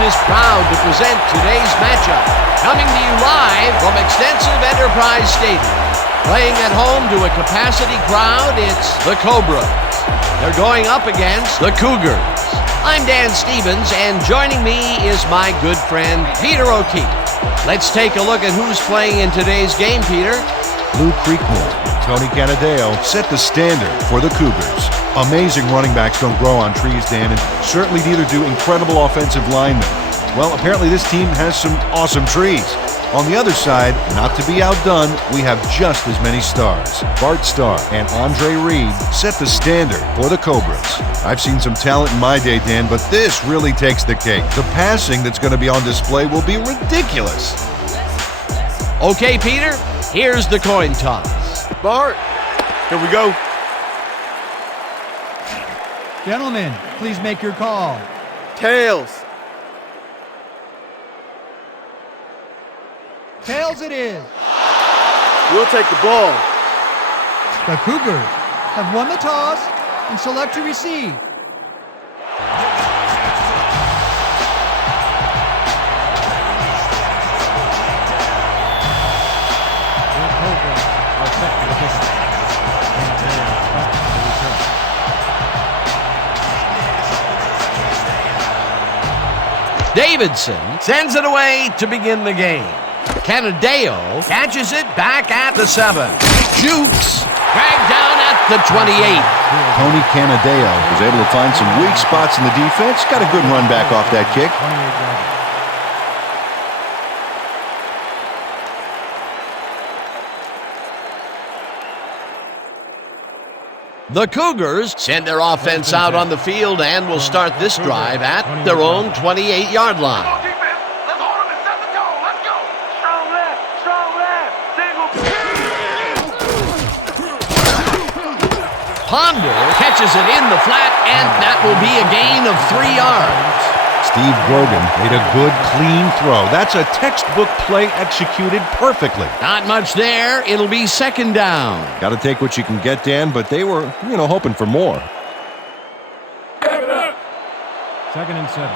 is proud to present today's matchup. Coming to you live from extensive Enterprise Stadium. Playing at home to a capacity crowd, it's the Cobras. They're going up against the Cougars. I'm Dan Stevens, and joining me is my good friend, Peter O'Keefe. Let's take a look at who's playing in today's game, Peter. Blue Creekmore, Tony Canadeo set the standard for the Cougars. Amazing running backs don't grow on trees, Dan, and certainly neither do incredible offensive linemen. Well, apparently this team has some awesome trees. On the other side, not to be outdone, we have just as many stars. Bart Starr and Andre Reed set the standard for the Cobras. I've seen some talent in my day, Dan, but this really takes the cake. The passing that's going to be on display will be ridiculous. Okay, Peter, here's the coin toss. Bart, here we go. Gentlemen, please make your call. Tails. Tails it is. We'll take the ball. The Cougars have won the toss and select to receive. Davidson sends it away to begin the game. Canadeo catches it back at the 7. Jukes dragged down at the 28. Tony Canadeo was able to find some weak spots in the defense. Got a good run back off that kick. The Cougars send their offense out on the field and will start this drive at their own 28-yard line. Ponder catches it in the flat, and that will be a gain of 3 yards. Steve Grogan made a good, clean throw. That's a textbook play executed perfectly. Not much there. It'll be second down. Got to take what you can get, Dan, but they were, hoping for more. 2nd and 7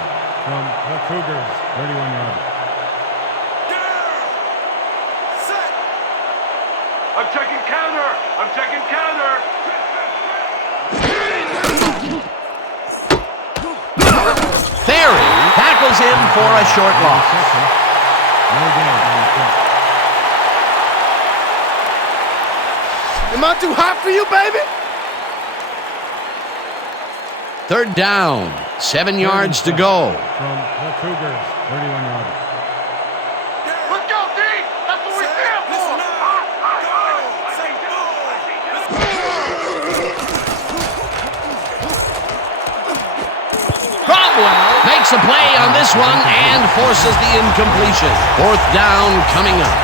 from the Cougars, 31 yards. I'm checking counter. I'm checking counter. Ferry tackles him for a short loss. Am I too hot for you, baby? 3rd down, 7 yards to go. From the Cougars, 31 yards. Let's go, D. That's what we stand for. Cromwell makes a play on this one and forces the incompletion. 4th down coming up.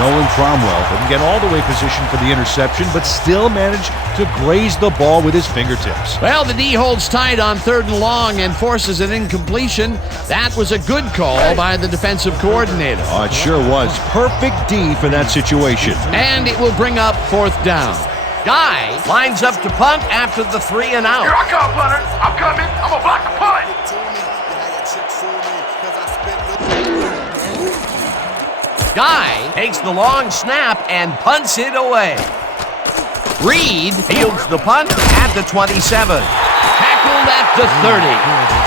Nolan Cromwell didn't get all the way positioned for the interception, but still managed to graze the ball with his fingertips. Well, the D holds tight on 3rd and long and forces an incompletion. That was a good call by the defensive coordinator. Oh, it sure was. Perfect D for that situation. And it will bring up 4th down. Guy lines up to punt after the 3 and out. Here I come, punter. I'm coming. I'm going to block the punt. Guy takes the long snap and punts it away. Reed fields the punt at the 27. Tackled at the 30.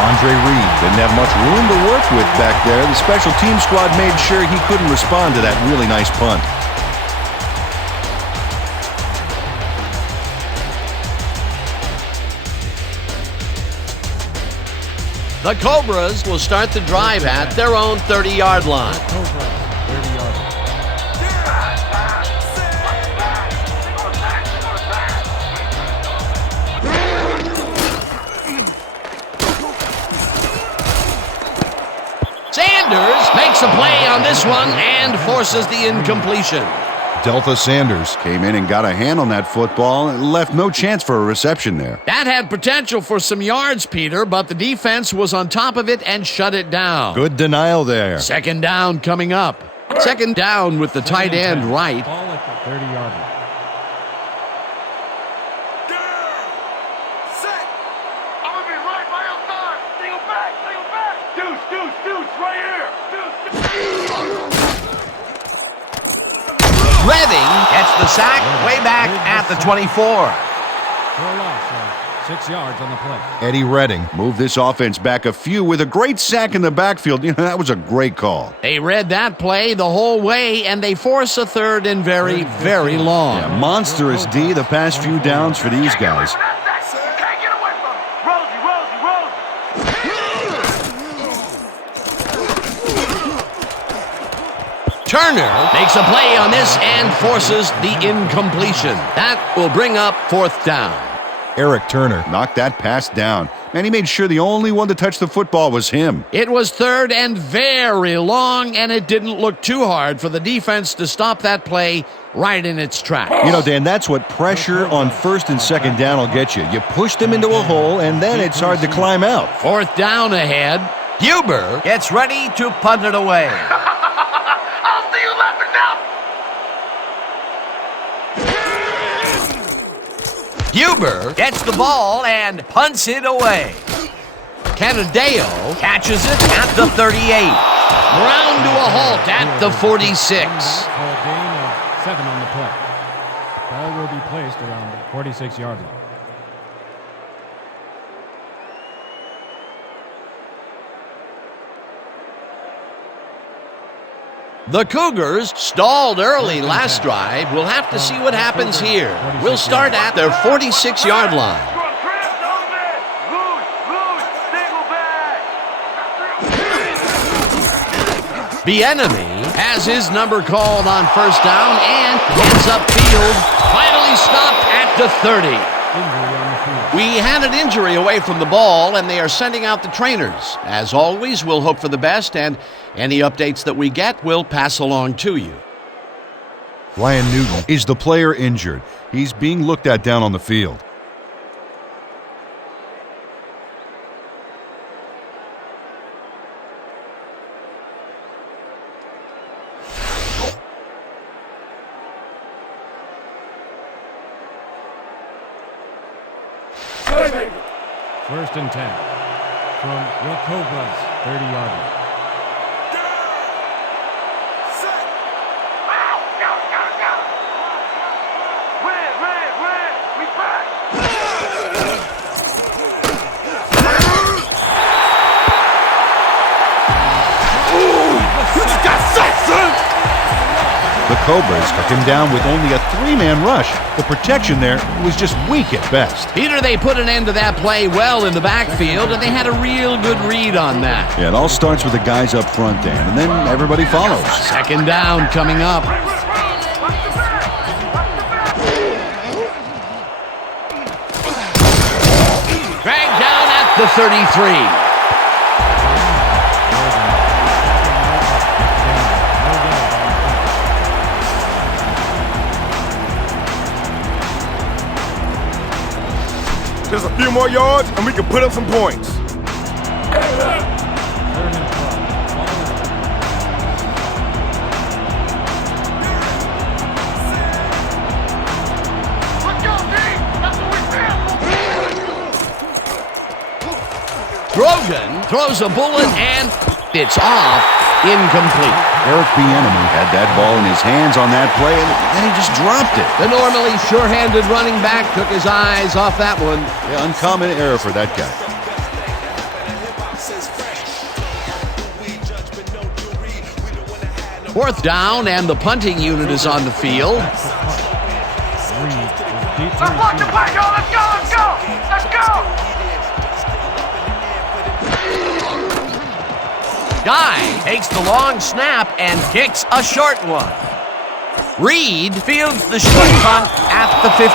Andre Reed didn't have much room to work with back there. The special team squad made sure he couldn't respond to that really nice punt. The Cobras will start the drive at their own 30-yard line. Sanders makes a play on this one and forces the incompletion. Delta Sanders came in and got a hand on that football and left no chance for a reception there. That had potential for some yards, Peter, but the defense was on top of it and shut it down. Good denial there. 2nd down coming up. 2nd down with the tight end right. Ball at the 30-yard line. I'm going to be right by your side. Single back. Deuce. the sack way back at the 24. For a loss of 6 yards on the play. Eddie Redding moved this offense back a few with a great sack in the backfield. That was a great call. They read that play the whole way, and they force a third and very, very long. Yeah, monstrous D the past few downs for these guys. You can't get away from it. Rosie. Turner makes a play on this and forces the incompletion. That will bring up fourth down. Eric Turner knocked that pass down, and he made sure the only one to touch the football was him. It was third and very long, and it didn't look too hard for the defense to stop that play right in its tracks. Dan, that's what pressure on first and second down will get you. You push them into a hole, and then it's hard to climb out. Fourth down ahead. Huber gets ready to punt it away. I'll see you laughing now. Huber gets the ball and punts it away. Canadeo catches it at the 38. Ground to a halt at the 46. For a gain of 7 on the play. Ball will be placed around the 46-yard line. The Cougars stalled early last drive. We'll have to see what happens here. We'll start at their 46-yard line. Bieniemy has his number called on first down and gets upfield. Finally stopped at the 30. We had an injury away from the ball, and they are sending out the trainers. As always, we'll hope for the best, and any updates that we get, we'll pass along to you. Ryan Newton is the player injured. He's being looked at down on the field. First and 10 from the Cobra's 30-yard line. We back. You just got sacked, son! The Cobras took him down with only a 3-man rush. The protection there was just weak at best. Peter, they put an end to that play well in the backfield, and they had a real good read on that. Yeah, it all starts with the guys up front, Dan, and then everybody follows. Second down coming up. Dragged down at the 33. Just a few more yards, and we can put up some points. Grogan throws a bullet, and it's off. Incomplete. Eric Bieniemy had that ball in his hands on that play, and then he just dropped it. The normally sure-handed running back took his eyes off that one. Yeah, uncommon error for that guy. Fourth down, and the punting unit is on the field. Let's block the play, y'all. Let's go, let's go, let's go. Guy takes the long snap and kicks a short one. Reed fields the short punt at the 15.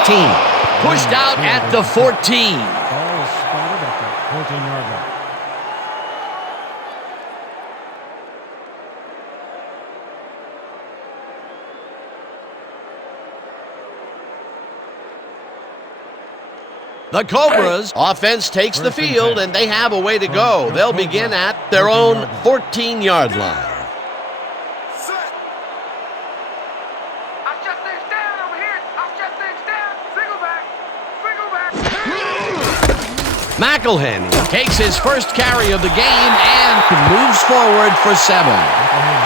Pushed out at the 14. Ball is spotted at the 14-yard line. The Cobras offense takes the field, and they have a way to go. They'll begin at their own 14-yard line. I'll shut things down over here. I'll shut things down. Single back. Single back. McElhenney takes his first carry of the game and moves forward for 7.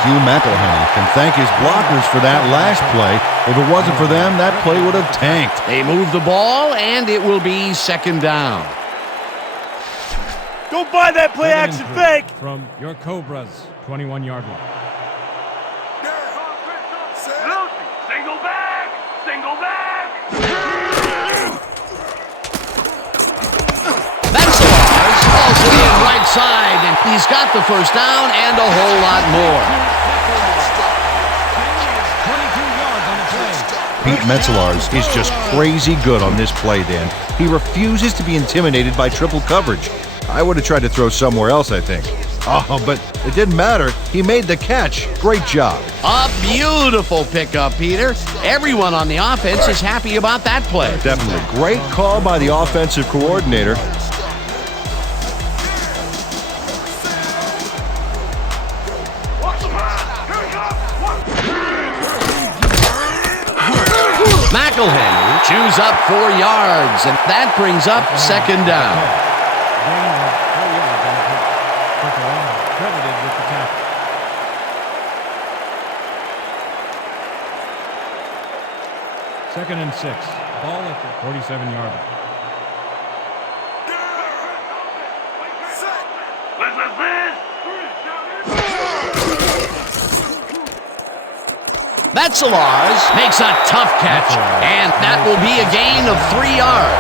Hugh McElhenney can thank his blockers for that last play. If it wasn't for them, that play would have tanked. They move the ball, and it will be 2nd down. Don't buy that play action fake. From your Cobra's 21-yard line. Single back! Single back! Metzelars falls it in right side, and he's got the first down and a whole lot more. 22 yards on the play. Pete Metzelars is just crazy good on this play, Dan. He refuses to be intimidated by triple coverage. I would have tried to throw somewhere else, I think. Oh, but it didn't matter. He made the catch. Great job. A beautiful pickup, Peter. Everyone on the offense is happy about that play. Definitely. Great call by the offensive coordinator. McElhenney chews up 4 yards, and that brings up 2nd down. Gain of 4 yards on the play. Credited with the tackle. Second and 6. Ball at the 47-yard line. Metzelars makes a tough catch, and that will be a gain of 3 yards.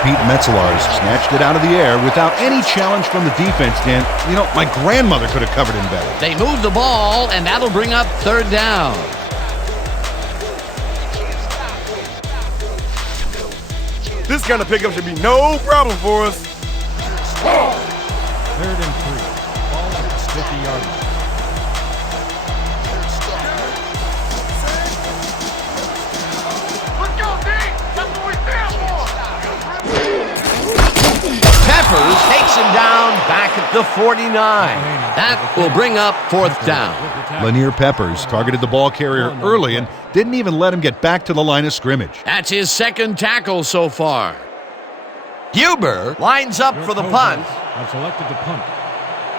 Pete Metzelars snatched it out of the air without any challenge from the defense, Dan. You know, my grandmother could have covered him better. They move the ball, and that'll bring up 3rd down. This kind of pickup should be no problem for us. 3rd and 3. Ball at the 50-yard line. Let's go, D! That's what we stand for! Peppers takes him down back at the 49. That will bring up 4th down. Lanier Peppers targeted the ball carrier early and didn't even let him get back to the line of scrimmage. That's his 2nd tackle so far. Huber lines up for the punt. I've selected to punt.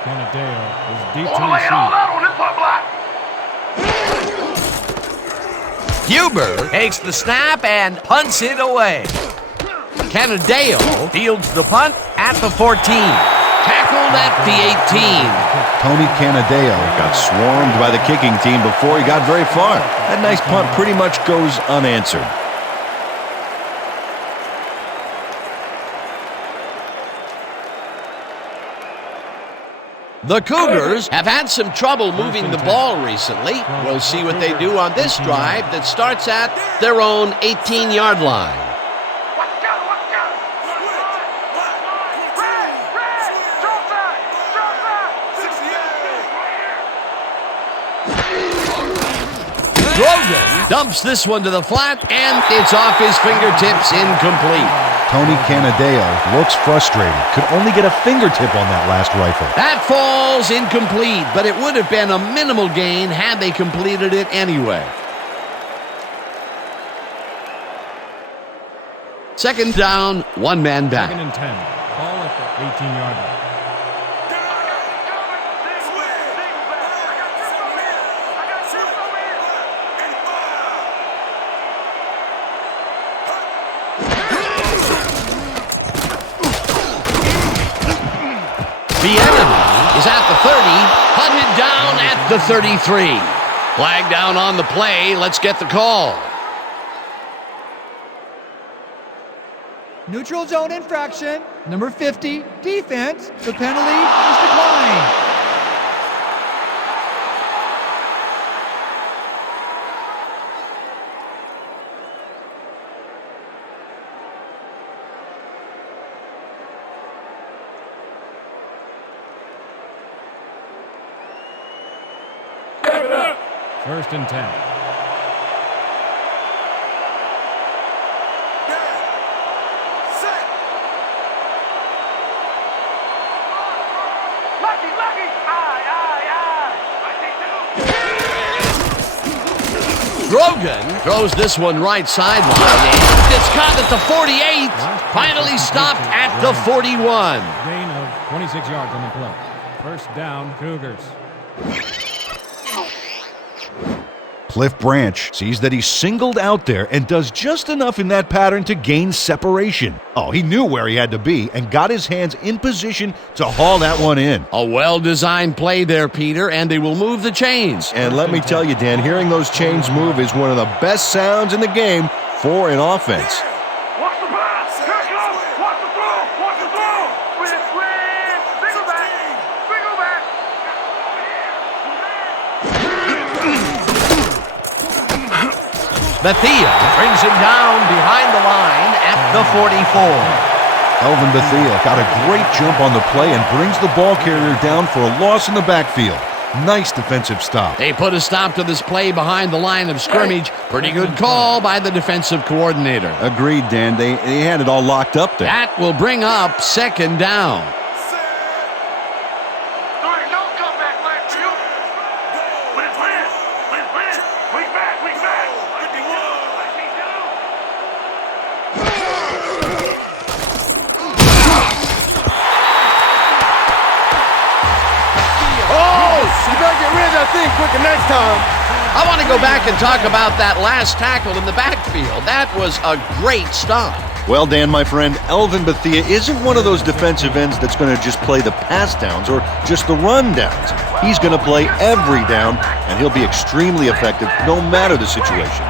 Canadeo is deep to All lay it all receive. out on this punt block! Huber takes the snap and punts it away. Canadeo fields the punt at the 14. Tackled at the 18. Tony Canadeo got swarmed by the kicking team before he got very far. That nice punt pretty much goes unanswered. The Cougars have had some trouble moving the ball recently. We'll see what they do on this drive that starts at their own 18-yard line. Watch out, watch out! Red! Drop back! Drop back! Grogan dumps this one to the flat, and it's off his fingertips, incomplete. Tony Canadeo looks frustrated. Could only get a fingertip on that last rifle. That falls incomplete, but it would have been a minimal gain had they completed it anyway. 2nd down, 1 man back. 2nd and 10. Ball at the 18-yard line. The enemy is at the 30, hunted down at the 33. Flag down on the play. Let's get the call. Neutral zone infraction, number 50, defense. The penalty is declined. First and 10. Lucky! Aye! Grogan throws this one right sideline, and it's caught at the 48. Finally stopped at the 41. Gain of 26 yards on the play. First down, Cougars. Cliff Branch sees that he's singled out there and does just enough in that pattern to gain separation. Oh, he knew where he had to be and got his hands in position to haul that one in. A well-designed play there, Peter, and they will move the chains. And let me tell you, Dan, hearing those chains move is one of the best sounds in the game for an offense. Watch the pass. Here it comes. Watch the throw. Watch the throw. Single back. Single back. Bethia brings him down behind the line at the 44. Elvin Bethia got a great jump on the play and brings the ball carrier down for a loss in the backfield. Nice defensive stop. They put a stop to this play behind the line of scrimmage. Pretty good call by the defensive coordinator. Agreed, Dan. They had it all locked up there. That will bring up second down. There ain't no comeback left for you. Win. Weak back. You better get rid of that thing quicker next time. I want to go back and talk about that last tackle in the backfield. That was a great stop. Well, Dan, my friend, Elvin Bethia isn't one of those defensive ends that's going to just play the pass downs or just the run downs. He's going to play every down, and he'll be extremely effective no matter the situation.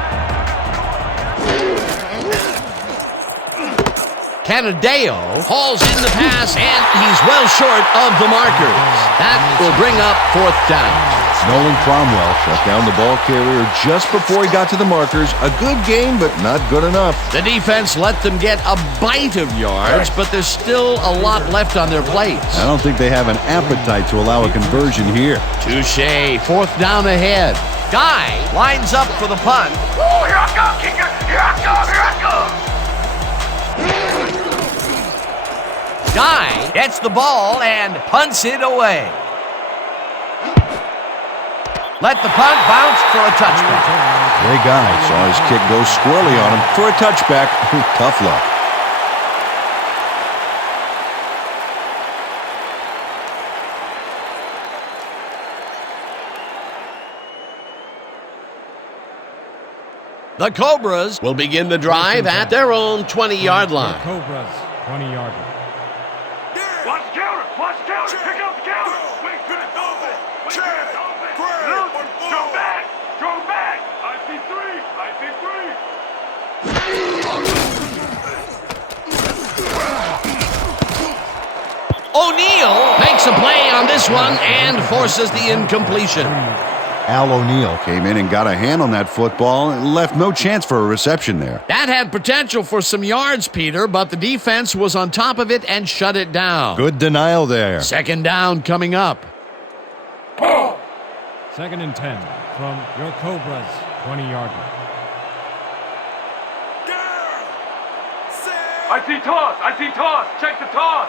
Canadeo hauls in the pass, and he's well short of the markers. That will bring up fourth down. Nolan Cromwell shut down the ball carrier just before he got to the markers. A good game, but not good enough. The defense let them get a bite of yards, but there's still a lot left on their plates. I don't think they have an appetite to allow a conversion here. Touche. Fourth down ahead. Guy lines up for the punt. Oh, here I come, kicker. Here I come. Guy gets the ball and punts it away. Let the punt bounce for a touchback. Ray Guy saw his kick go squirrely on him for a touchback. Tough luck. The Cobras will begin the drive at their own 20-yard line. Cobras, 20-yard line. Watch the counter. Pick up the counter. Wait, Go back. I see three. O'Neal makes a play on this one and forces the incompletion. Al O'Neal came in and got a hand on that football and left no chance for a reception there. That had potential for some yards, Peter, but the defense was on top of it and shut it down. Good denial there. Second down coming up. Second and 10 from your Cobras, 20-yard line. I see toss. Check the toss.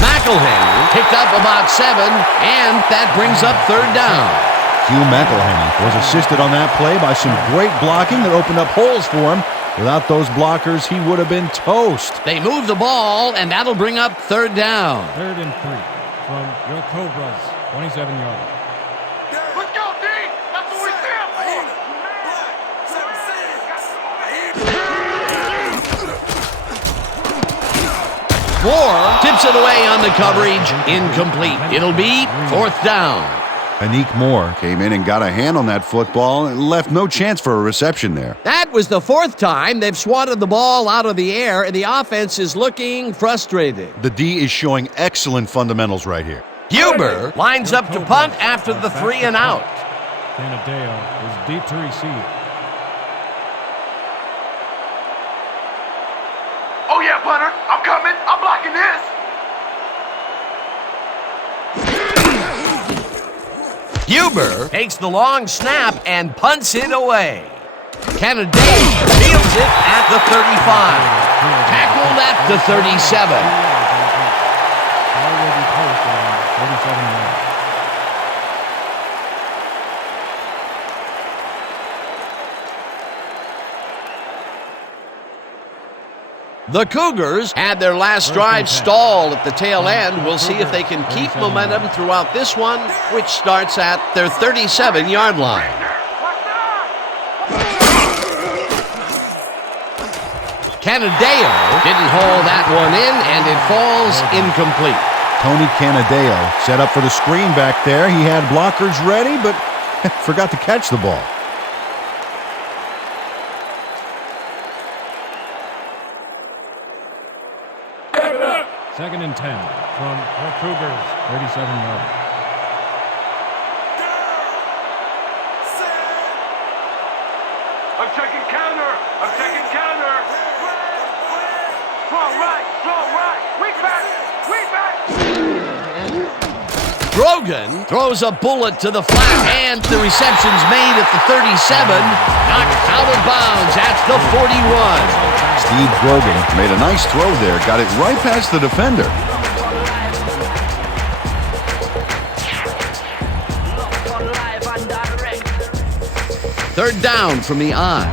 McElhenney picked up about 7, and that brings up third down. Hugh McElhenney was assisted on that play by some great blocking that opened up holes for him. Without those blockers, he would have been toast. They move the ball, and that'll bring up third down. Third and 3 from your Cobras, 27-yard line. Let's go, D. That's what we're stand for. Moore tips it away on the coverage. Incomplete. It'll be fourth down. Anik Moore came in and got a hand on that football and left no chance for a reception there. That was the fourth time they've swatted the ball out of the air, and the offense is looking frustrated. The D is showing excellent fundamentals right here. Huber lines up to punt after the 3 and out. Canadeo is deep to receive. Oh, yeah, punter. I'm coming. I'm blocking this. Huber takes the long snap and punts it away. Canadeo fields it at the 35. Tackled at the 37. Ball will be placed around 37 yards. The Cougars had their last drive stalled at the tail end. We'll see if they can keep momentum throughout this one, which starts at their 37-yard line. Canadeo didn't haul that one in, and it falls incomplete. Tony Canadeo set up for the screen back there. He had blockers ready, but forgot to catch the ball. Second and 10 from the Cougars, 37 yards. I'm checking counter. I'm checking counter. Throw right. Weak back. Grogan throws a bullet to the flat, and the reception's made at the 37, knocked out of bounds at the 41. Steve Grogan made a nice throw there, got it right past the defender. Third down from the I.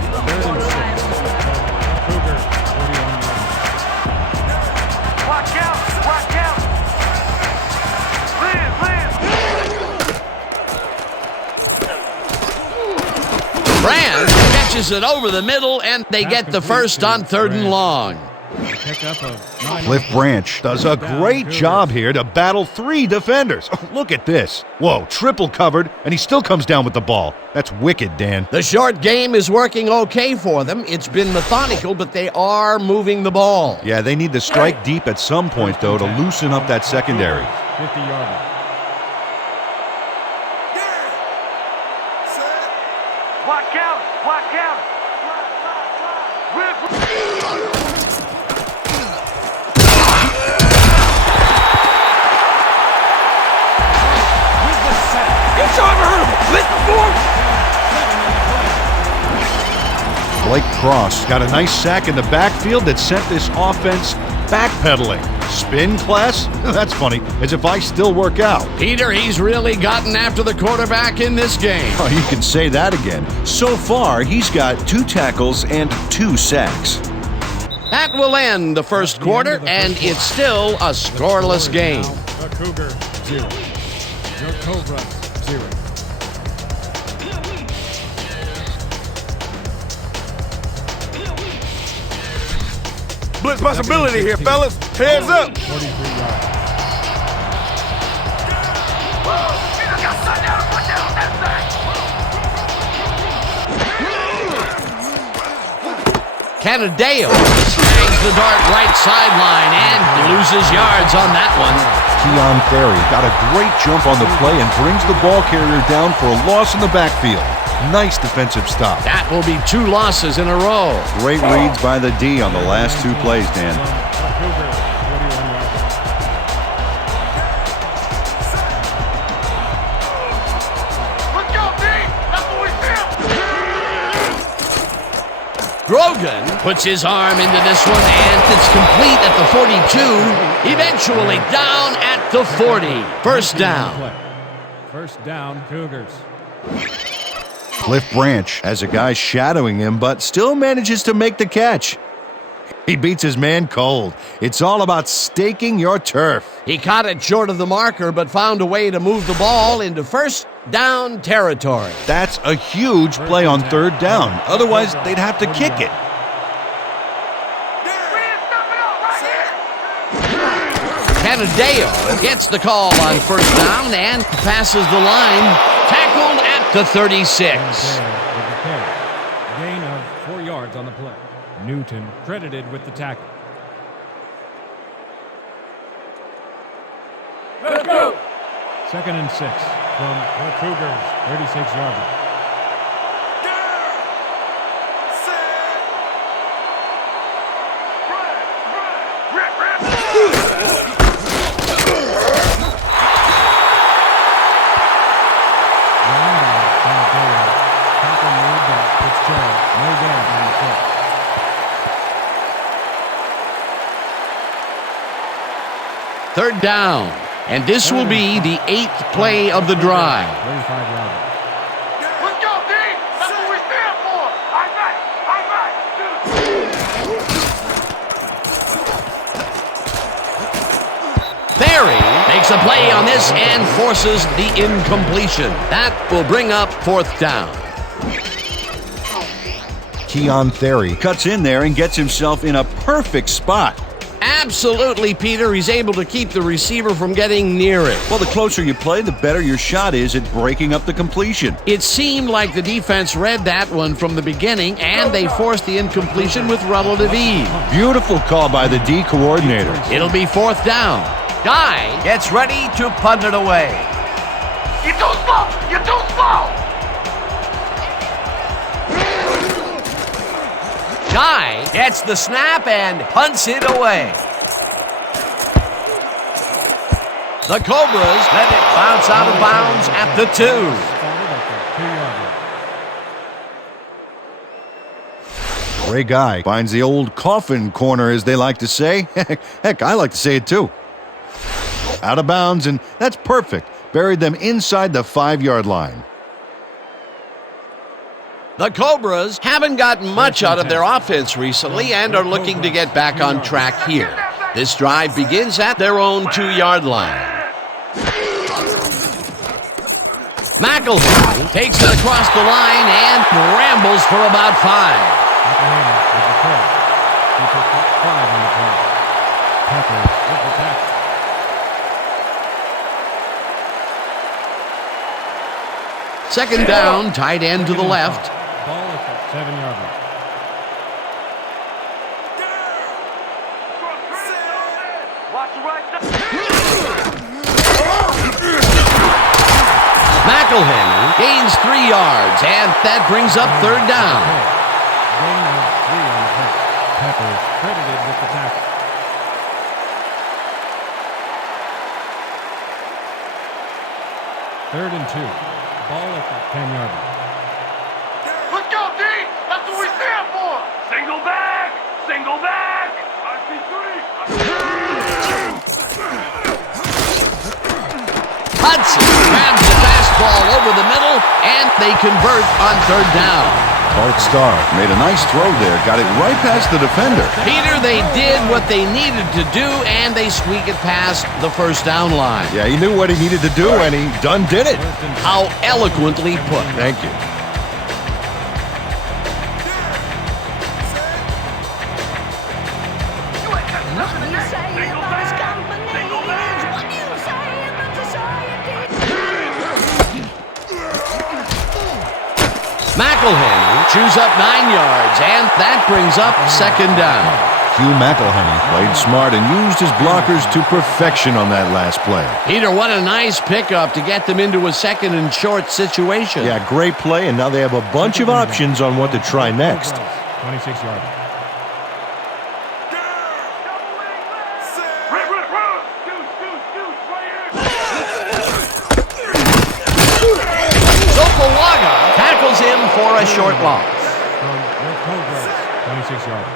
Watch out. Brand catches it over the middle, and they get the first on 3rd and long. Cliff Branch does a great job here to battle 3 defenders. Oh, look at this. Whoa, triple covered, and he still comes down with the ball. That's wicked, Dan. The short game is working okay for them. It's been methodical, but they are moving the ball. Yeah, they need to strike deep at some point, though, to loosen up that secondary. 50-yarder. Watch out. Blake Cross got a nice sack in the backfield that sent this offense backpedaling. Spin class? That's funny, as if I still work out. Peter, he's really gotten after the quarterback in this game. Oh, you can say that again. So far, he's got 2 tackles and 2 sacks. That will end the first quarter, and it's still a scoreless game. The Cougar, 0. Your Cobra, 0. Blitz possibility here, fellas. Heads up. 43 yards. Canadeo snags the dart right sideline and loses yards on that one. Keon Ferry got a great jump on the play and brings the ball carrier down for a loss in the backfield. Nice defensive stop. That will be 2 losses in a row. Great reads by the D on the last 2 plays, Dan. Cougar, 41 yards. Let's go, D. That's what we feel. Grogan puts his arm into this one, and it's complete at the 42. Eventually down at the 40. First down. First down, Cougars. Cliff Branch has a guy shadowing him, but still manages to make the catch. He beats his man cold. It's all about staking your turf. He caught it short of the marker, but found a way to move the ball into first down territory. That's a huge play on 3rd down. Otherwise, they'd have to kick it. Canadeo gets the call on first down and passes the line. Tackled at the 36. Gain of 4 yards on the play. Newton credited with the tackle. Let's go. Second and 6 from the Cougars, 36-yarder. Third down, and this will be the 8th play of the drive. 35-yarder. Let's go, D. That's what we stand for. I'm back. Theory makes a play on this and forces the incompletion. That will bring up fourth down. Keon Theory cuts in there and gets himself in a perfect spot. Absolutely, Peter. He's able to keep the receiver from getting near it. Well, the closer you play, the better your shot is at breaking up the completion. It seemed like the defense read that one from the beginning, and they forced the incompletion with relative ease. Beautiful call by the D coordinator. It'll be fourth down. Guy gets ready to punt it away. You're too slow! You're too slow! Guy gets the snap and punts it away. The Cobras let it bounce out of bounds at the 2. Ray Guy finds the old coffin corner, as they like to say. Heck, I like to say it too. Out of bounds, and that's perfect. Buried them inside the 5-yard line. The Cobras haven't gotten much out of their offense recently and are looking to get back on track here. This drive begins at their own 2-yard line. McElhinney takes it across the line and rambles for about 5. Second down, tight end to the left. Ball at the 7-yard line. Watch the right side. McElhinney gains 3 yards, and that brings up third down. Gain of 3 on the play. Peppers credited with the tackle. Third and 2. Ball at the 10-yard line. Let's go, D! That's what we stand for! Single back! Single back! Hudson grabs the fastball over the middle, and they convert on third down. Bart Starr made a nice throw there, got it right past the defender. Peter, they did what they needed to do, and they squeak it past the first down line. Yeah, he knew what he needed to do, and he done did it. How eloquently put. Thank you. McElhinney chews up 9 yards, and that brings up second down. Hugh McElhinney played smart and used his blockers to perfection on that last play. Peter, what a nice pickup to get them into a second and short situation. Yeah, great play, and now they have a bunch of options on what to try next. 26 yards. Tackles him for a short loss. From the Cobra, 26 yards.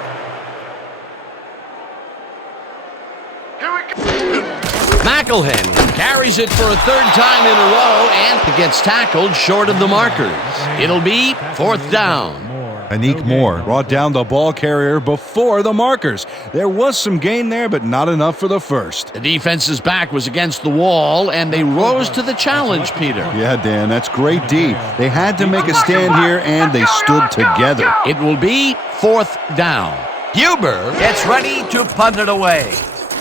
McElhinney carries it for a third time in a row and gets tackled short of the markers. It'll be fourth down. Anik Moore brought down the ball carrier before the markers. There was some gain there, but not enough for the first. The defense's back was against the wall, and they rose to the challenge, Peter. Yeah, Dan, that's great D. They had to make a stand here, and they stood together. It will be fourth down. Huber gets ready to punt it away.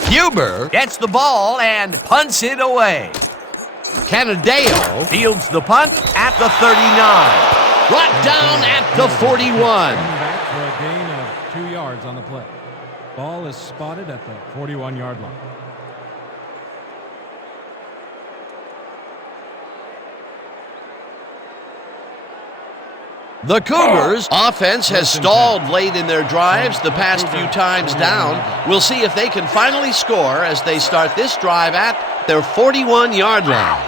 Huber gets the ball and punts it away. Canadeo fields the punt at the 39. Brought down at the 41. Back for a gain of 2 yards on the play. Ball is spotted at the 41-yard line. The Cougars' offense has stalled late in their drives the past few times down. We'll see if they can finally score as they start this drive at their 41-yard line.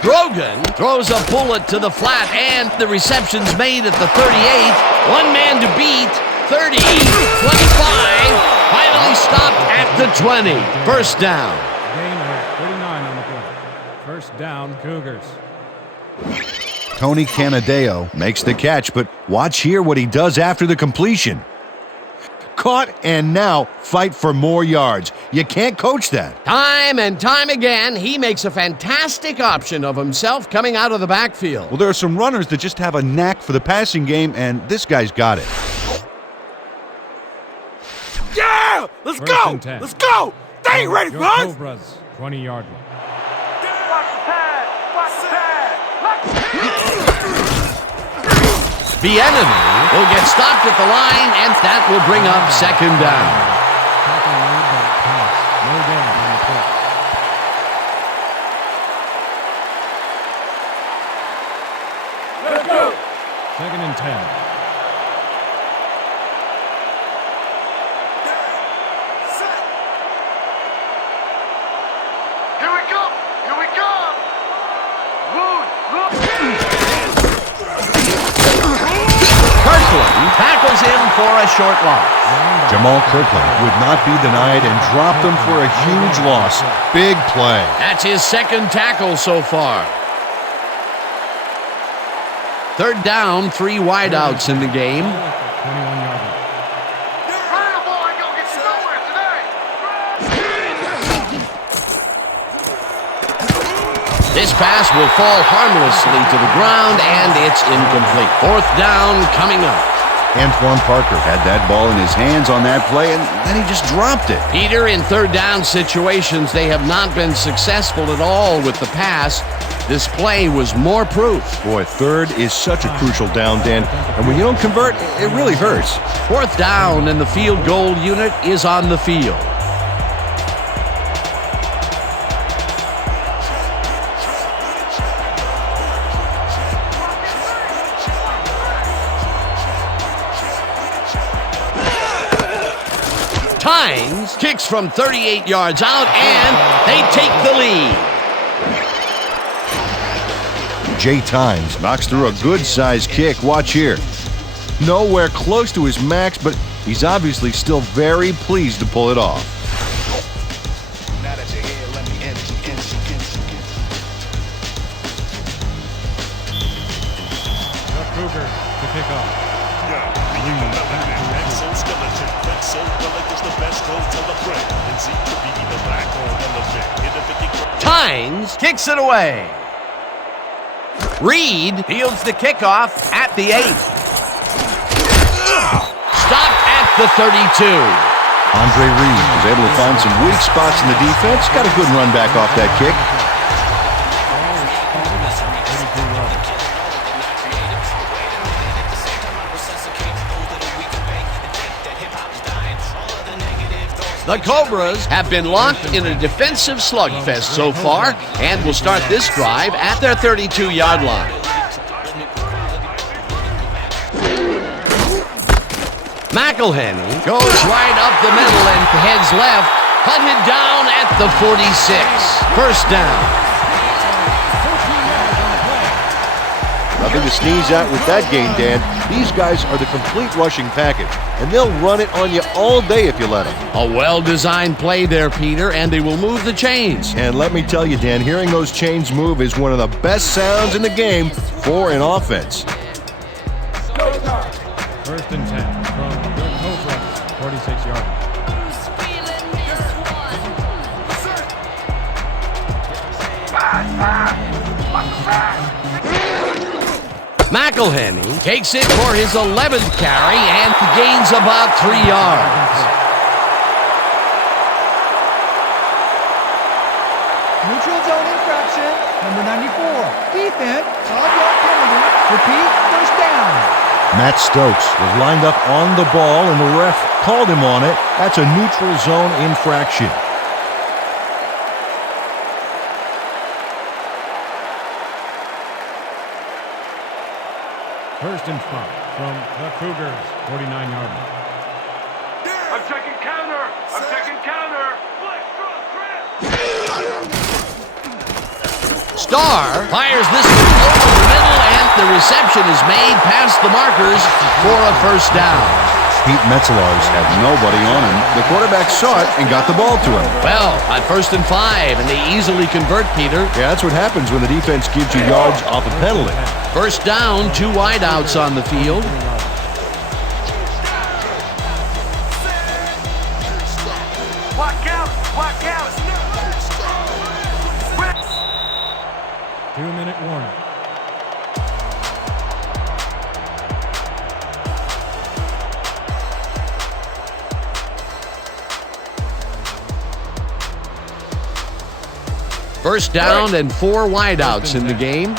Grogan throws a bullet to the flat, and the reception's made at the 38. One man to beat, 30, 25, finally stopped at the 20. First down. Gain of 39 on the play. First down, Cougars. Tony Canadeo makes the catch, but watch here what he does after the completion. caught, and now fight for more yards. You can't coach that. Time and time again, he makes a fantastic option of himself coming out of the backfield. Well, there are some runners that just have a knack for the passing game, and this guy's got it. Yeah! Let's First go! and 10. Let's go! They ain't ready Your for us! Cobras, 20-yard line. Watch the tag! Watch the tag! The enemy will get stopped at the line, and that will bring up second down. Tackle made by pass. No gain on the play. Let's go! Second and 10. Here we come! Here we come! Kirkland tackles him for a short loss. Jamal Kirkland would not be denied and dropped him for a huge loss. Big play. That's his second tackle so far. Third down, 3 wideouts in the game. 21-yard line. Run the ball and go get you nowhere today! This pass will fall harmlessly to the ground, and it's incomplete. Fourth down coming up. Antoine Parker had that ball in his hands on that play, and then he just dropped it. Peter, in third down situations, they have not been successful at all with the pass. This play was more proof. Boy, third is such a crucial down, Dan, and when you don't convert, it really hurts. Fourth down, and the field goal unit is on the field. Tynes kicks from 38 yards out, and they take the lead. Jay Tynes knocks through a good-sized kick. Watch here. Nowhere close to his max, but he's obviously still very pleased to pull it off. The Cougar to kick off. Tynes kicks it away. Reed fields the kickoff at the 8. Stopped at the 32. Andre Reed was able to find some weak spots in the defense. Got a good run back off that kick. The Cobras have been locked in a defensive slugfest so far and will start this drive at their 32-yard line. McElhenney goes right up the middle and heads left, hunted down at the 46. First down. Nothing to sneeze at with that gain, Dan. These guys are the complete rushing package, and they'll run it on you all day if you let them. A well-designed play there, Peter, and they will move the chains. And let me tell you, Dan, hearing those chains move is one of the best sounds in the game for an offense. First and 10 from the Cobras, 46-yard line. McElhenney takes it for his 11th carry and gains about 3 yards. Neutral zone infraction, number 94. Defense, 5-yard penalty. Repeat, first down. Matt Stokes was lined up on the ball, and the ref called him on it. That's a neutral zone infraction. First and 5 from the Cougars, 49-yard line. I'm taking counter! I'm taking counter! Flex, draw, trap! Starr fires this one over the middle, and the reception is made past the markers for a first down. Pete Metzelaars had nobody on him. The quarterback saw it and got the ball to him. Well, on 1st and 5, and they easily convert, Peter. Yeah, that's what happens when the defense gives you yards off a penalty. First down, 2 wideouts on the field. Watch out! Watch out! 2-minute warning. First down and 4 wideouts in the game.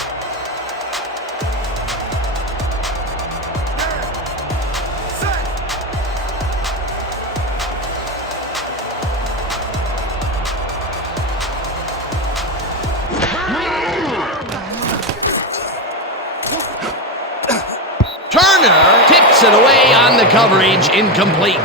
Turner kicks it away on the coverage, incomplete.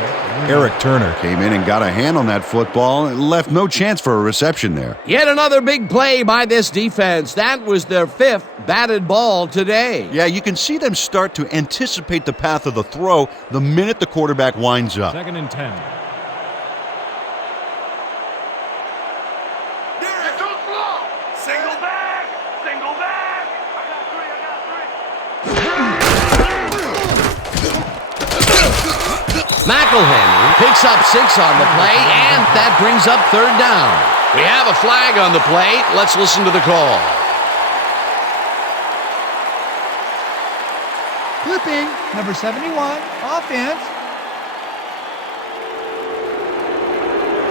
Eric Turner came in and got a hand on that football and left no chance for a reception there. Yet another big play by this defense. That was their 5th batted ball today. Yeah, you can see them start to anticipate the path of the throw the minute the quarterback winds up. 2nd and 10. You're too slow! Single back! Single back! I got three. McElhenney picks up 6 on the play, and that brings up 3rd down. We have a flag on the play. Let's listen to the call. Clipping, number 71, offense.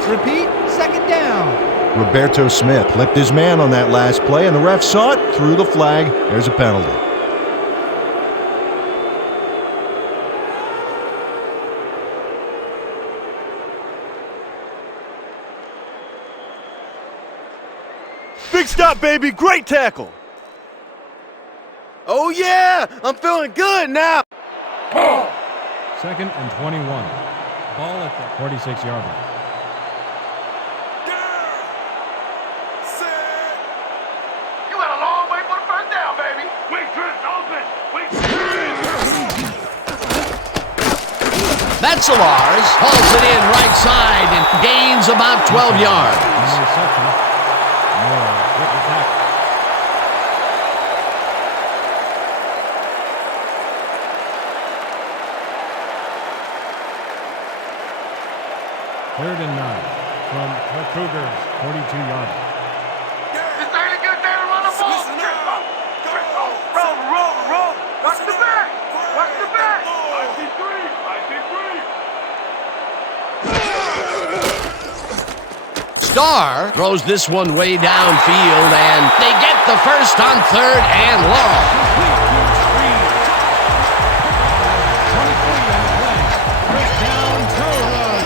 Repeat, 2nd down. Roberto Smith flipped his man on that last play, and the ref saw it, threw the flag. There's a penalty. Big stop, baby. Great tackle. Oh, yeah. I'm feeling good now. 2nd and 21. Ball at the 46-yard line. You got a long way for the first down, baby. Wait, Chris, open. Wait. Metzelars hauls it in right side and gains about 12 yards. No reception. More quick attack. Third and 9 from the Cougars, 42-yard line. This ain't a good day to run the ball. Roll. Watch the back. Watch the back. I see three. Starr throws this one way downfield, and they get the first on 3rd and long.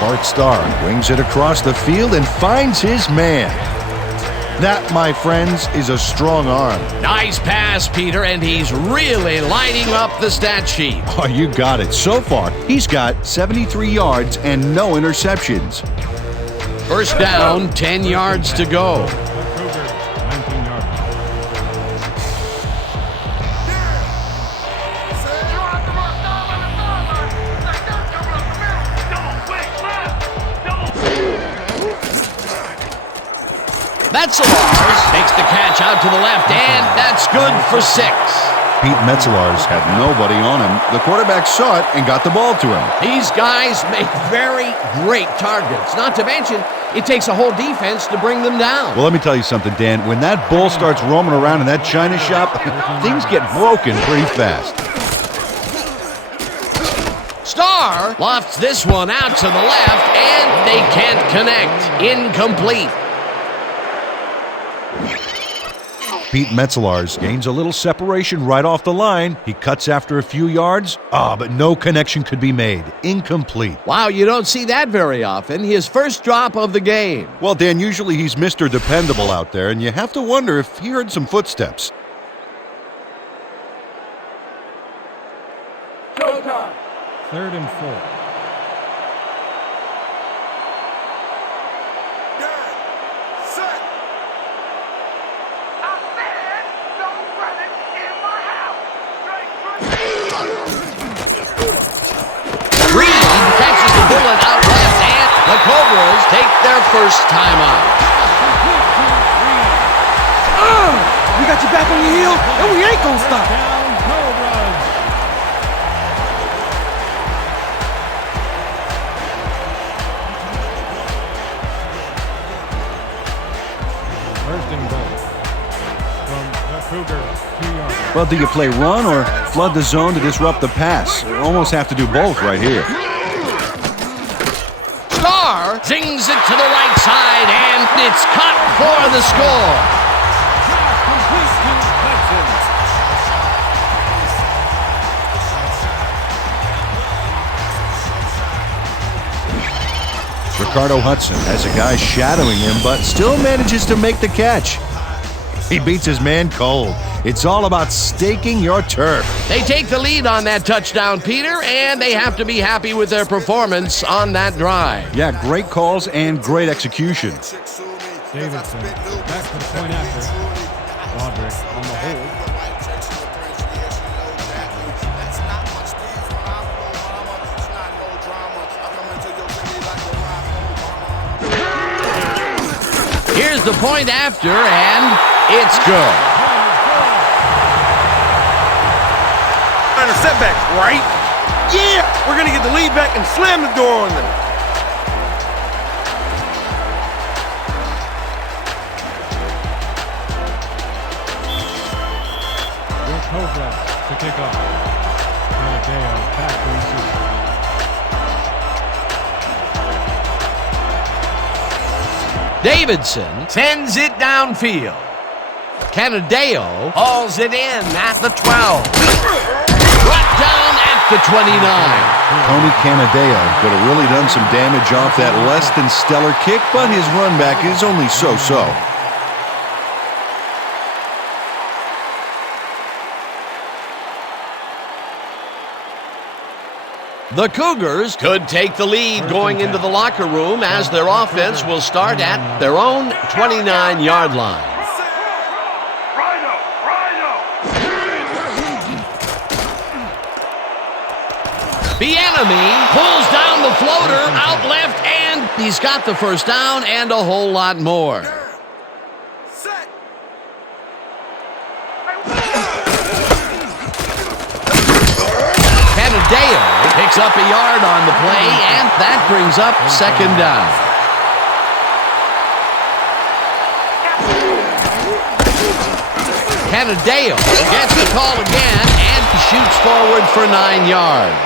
Bart Starr wings it across the field and finds his man. That, my friends, is a strong arm. Nice pass, Peter, and he's really lighting up the stat sheet. Oh, you got it. So far, he's got 73 yards and no interceptions. First down, 10 yards to go. Cougar, 19-yard line. Metzelars makes the catch out to the left, and that's good for 6. Pete Metzelars had nobody on him. The quarterback saw it and got the ball to him. These guys make very great targets. Not to mention, it takes a whole defense to bring them down. Well, let me tell you something, Dan. When that bull starts roaming around in that china shop, things get broken pretty fast. Starr lofts this one out to the left, and they can't connect. Incomplete. Pete Metzelars gains a little separation right off the line. He cuts after a few yards. But no connection could be made. Incomplete. Wow, you don't see that very often. His first drop of the game. Well, Dan, usually he's Mr. Dependable out there, and you have to wonder if he heard some footsteps. Showtime. 3rd and 4. Reed catches the bullet out left, and the Cobras take their first time out. We got you back on your heel, and we ain't gonna stop. Down, Cobras. Well, do you play run or flood the zone to disrupt the pass? You almost have to do both right here. Star zings it to the right side, and it's caught for the score. Ricardo Hudson has a guy shadowing him, but still manages to make the catch. He beats his man cold. It's all about staking your turf. They take the lead on that touchdown, Peter, and they have to be happy with their performance on that drive. Yeah, great calls and great execution. Davidson back to the point after. Roderick on the hold. Here's the point after, and it's good. And a setback, right? Yeah! We're gonna get the lead back and slam the door on them. Cobra to kick off. Canadeo back to receive. Davidson sends it downfield. Canadeo hauls it in at the 12. Brought down at the 29. Tony Canadeo could have really done some damage off that less than stellar kick, but his run back is only so-so. The Cougars could take the lead going into the locker room as their offense will start at their own 29-yard line. The enemy pulls down the floater out left, and he's got the first down and a whole lot more. Canadeo picks up a yard on the play, and that brings up second down. Canadeo gets the call again and shoots forward for 9 yards.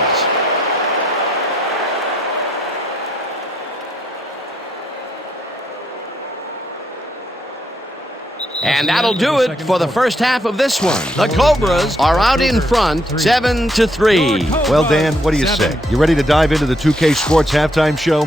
And that'll do it for the first half of this one. The Cobras are out in front, 7-3. Well, Dan, what do you say? You ready to dive into the 2K Sports halftime show?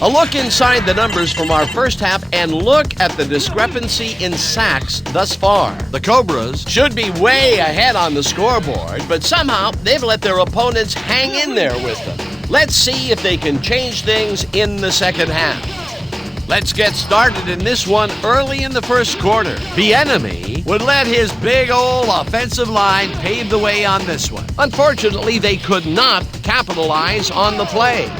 A look inside the numbers from our first half, and look at the discrepancy in sacks thus far. The Cobras should be way ahead on the scoreboard, but somehow they've let their opponents hang in there with them. Let's see if they can change things in the second half. Let's get started in this one early in the first quarter. The enemy would let his big old offensive line pave the way on this one. Unfortunately, they could not capitalize on the play.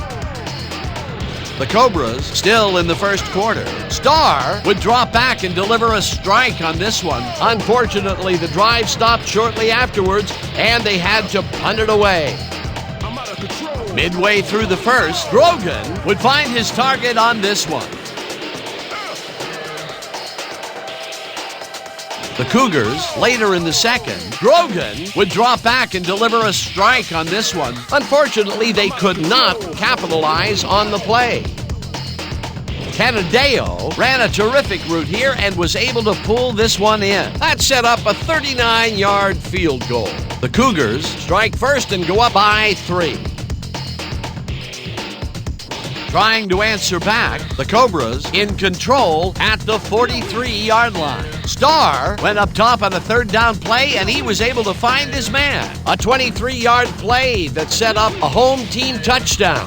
The Cobras still in the first quarter. Star would drop back and deliver a strike on this one. Unfortunately, the drive stopped shortly afterwards, and they had to punt it away. Midway through the first, Grogan would find his target on this one. The Cougars, later in the second, Grogan would drop back and deliver a strike on this one. Unfortunately, they could not capitalize on the play. Canadeo ran a terrific route here and was able to pull this one in. That set up a 39-yard field goal. The Cougars strike first and go up by 3. Trying to answer back, the Cobras in control at the 43-yard line. Star went up top on a third down play, and he was able to find his man. A 23-yard play that set up a home team touchdown.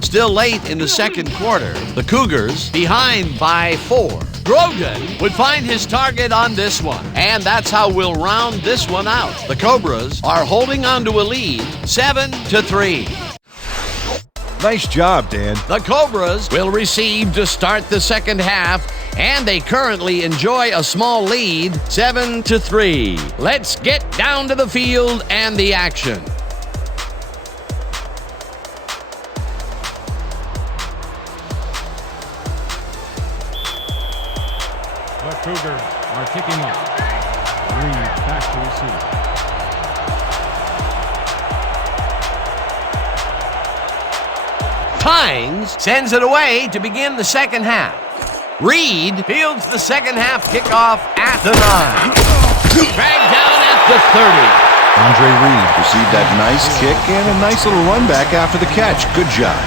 Still late in the second quarter, the Cougars behind by 4. Grogan would find his target on this one, and that's how we'll round this one out. The Cobras are holding on to a lead, 7-3. Nice job, Dan. The Cobras will receive to start the second half, and they currently enjoy a small lead, 7-3. Let's get down to the field and the action. Cougars are kicking off. Reed back to receive. Hines sends it away to begin the second half. Reed fields the second half kickoff at the 9. Dragged down at the 30. Andre Reed received that nice kick and a nice little run back after the catch. Good job.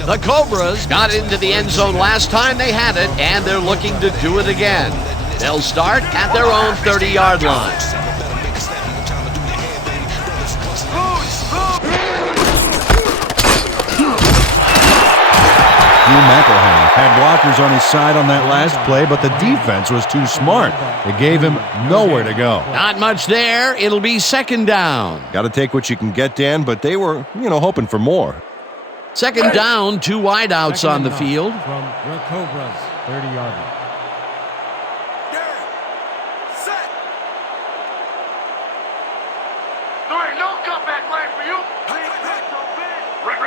The Cobras got into the end zone last time they had it, and they're looking to do it again. They'll start at their own 30-yard line. McElhenney had blockers on his side on that last play, but the defense was too smart. It gave him nowhere to go. Not much there. It'll be second down. Got to take what you can get, Dan, but they were, hoping for more. Second down, 2 wideouts on the field. From your Cobras, 30-yard line. There ain't no comeback line for you. Red.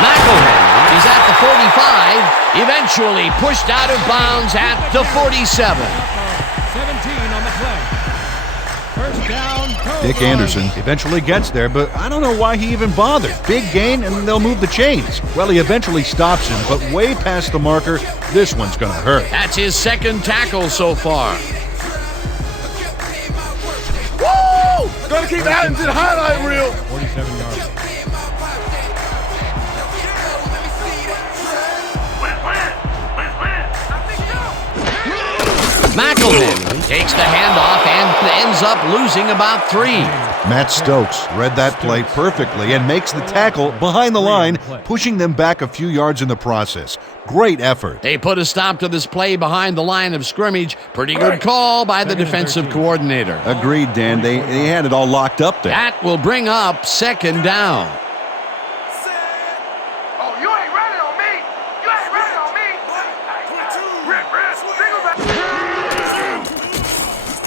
McElhenney is at the 45, eventually pushed out of bounds at the 47. 17 on the play. First down, Cobras. Dick Anderson eventually gets there, but I don't know why he even bothered. Big gain, and they'll move the chains. Well, he eventually stops him, but way past the marker, this one's going to hurt. That's his second tackle so far. Woo! Gotta keep adding to the highlight reel. 47 yards. McElhenney takes the handoff and ends up losing about 3. Matt Stokes read that play perfectly and makes the tackle behind the line, pushing them back a few yards in the process. Great effort. They put a stop to this play behind the line of scrimmage. Pretty good call by the defensive coordinator. Agreed, Dan. They had it all locked up there. That will bring up second down. Oh, you ain't running on me. You ain't running on me. Red, single back.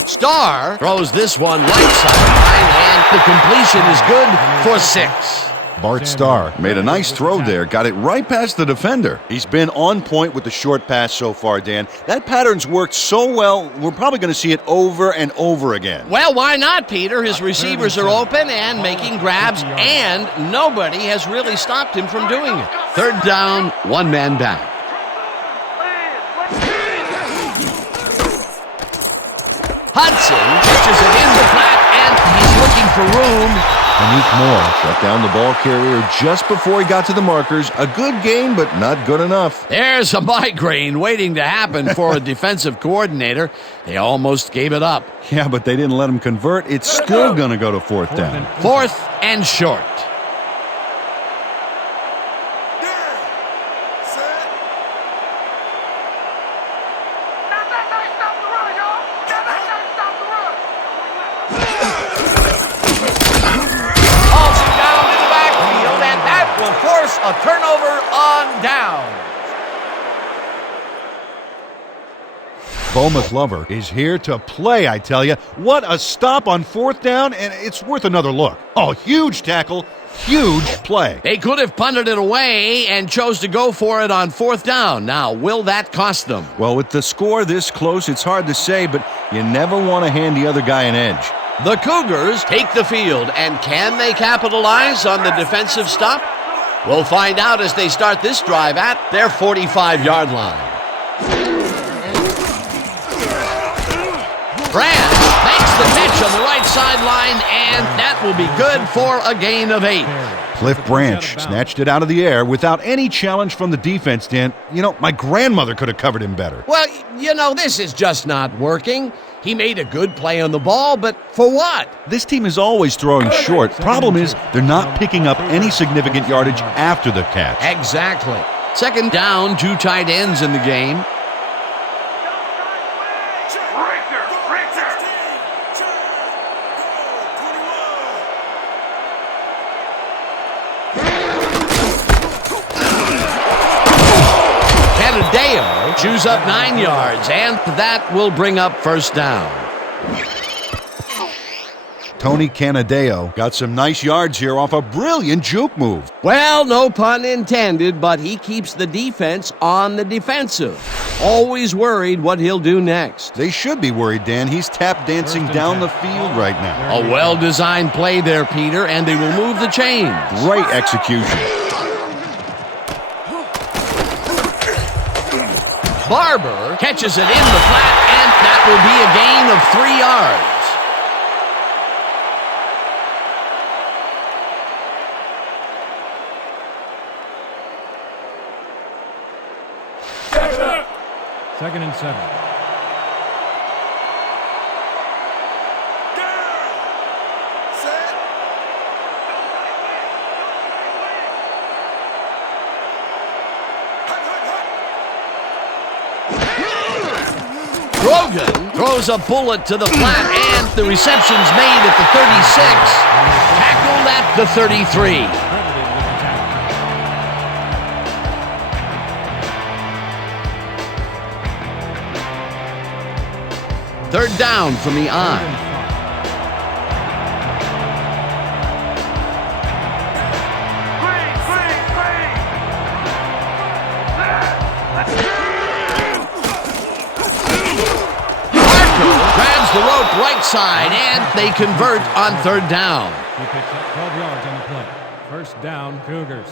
Starr throws this one right sideline, and the completion is good for 6. Bart Starr made a nice throw there, got it right past the defender. He's been on point with the short pass so far, Dan. That pattern's worked so well, we're probably going to see it over and over again. Well, why not, Peter? His receivers are open and making grabs, and nobody has really stopped him from doing it. Third down, 1 man back. Hudson pitches it in the flat, and he's looking for room. Malik Moore shut down the ball carrier just before he got to the markers. A good gain, but not good enough. There's a migraine waiting to happen for a defensive coordinator. They almost gave it up. Yeah, but they didn't let him convert. It's still going to go to fourth down. 4th and short. Force a turnover on down. Bo McLover is here to play, I tell you. What a stop on fourth down, and it's worth another look. Oh, huge tackle, huge play. They could have punted it away and chose to go for it on 4th down. Now, will that cost them? Well, with the score this close, it's hard to say, but you never want to hand the other guy an edge. The Cougars take the field, and can they capitalize on the defensive stop? We'll find out as they start this drive at their 45-yard line. Branch makes the pitch on the right sideline, and that will be good for a gain of 8. Cliff Branch snatched it out of the air without any challenge from the defense, Dan. My grandmother could have covered him better. Well, this is just not working. He made a good play on the ball, but for what? This team is always throwing short. Problem is, they're not picking up any significant yardage after the catch. Exactly. Second down, 2 tight ends in the game. Right there. Canadeo chews up 9 yards, and that will bring up first down. Tony Canadeo got some nice yards here off a brilliant juke move. Well, no pun intended, but he keeps the defense on the defensive. Always worried what he'll do next. They should be worried, Dan. He's tap dancing down the field right now. A well-designed play there, Peter, and they will move the chains. Great execution. Barber catches it in the flat, and that will be a gain of 3 yards. Second and 7. Grogan throws a bullet to the flat, and the reception's made at the 36. Tackled at the 33. Third down from the eye. Grabs the rope right side, and they convert on third down. He picks up 12 yards on the play. First down, Cougars.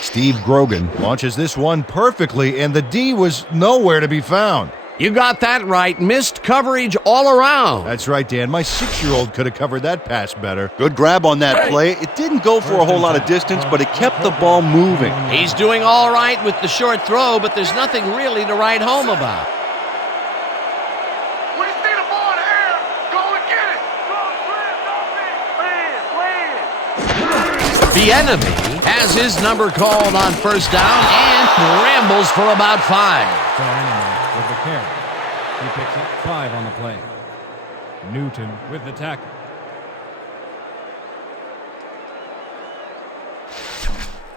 Steve Grogan launches this one perfectly, and the D was nowhere to be found. You got that right. Missed coverage all around. That's right, Dan. My 6-year-old could have covered that pass better. Good grab on that play. It didn't go for a whole lot of distance, but it kept the ball moving. He's doing all right with the short throw, but there's nothing really to write home about. When you see the ball in the air, go and get it. Go, The enemy has his number called on first down and rambles for about 5. With the carry. He picks up 5 on the play. Newton with the tackle.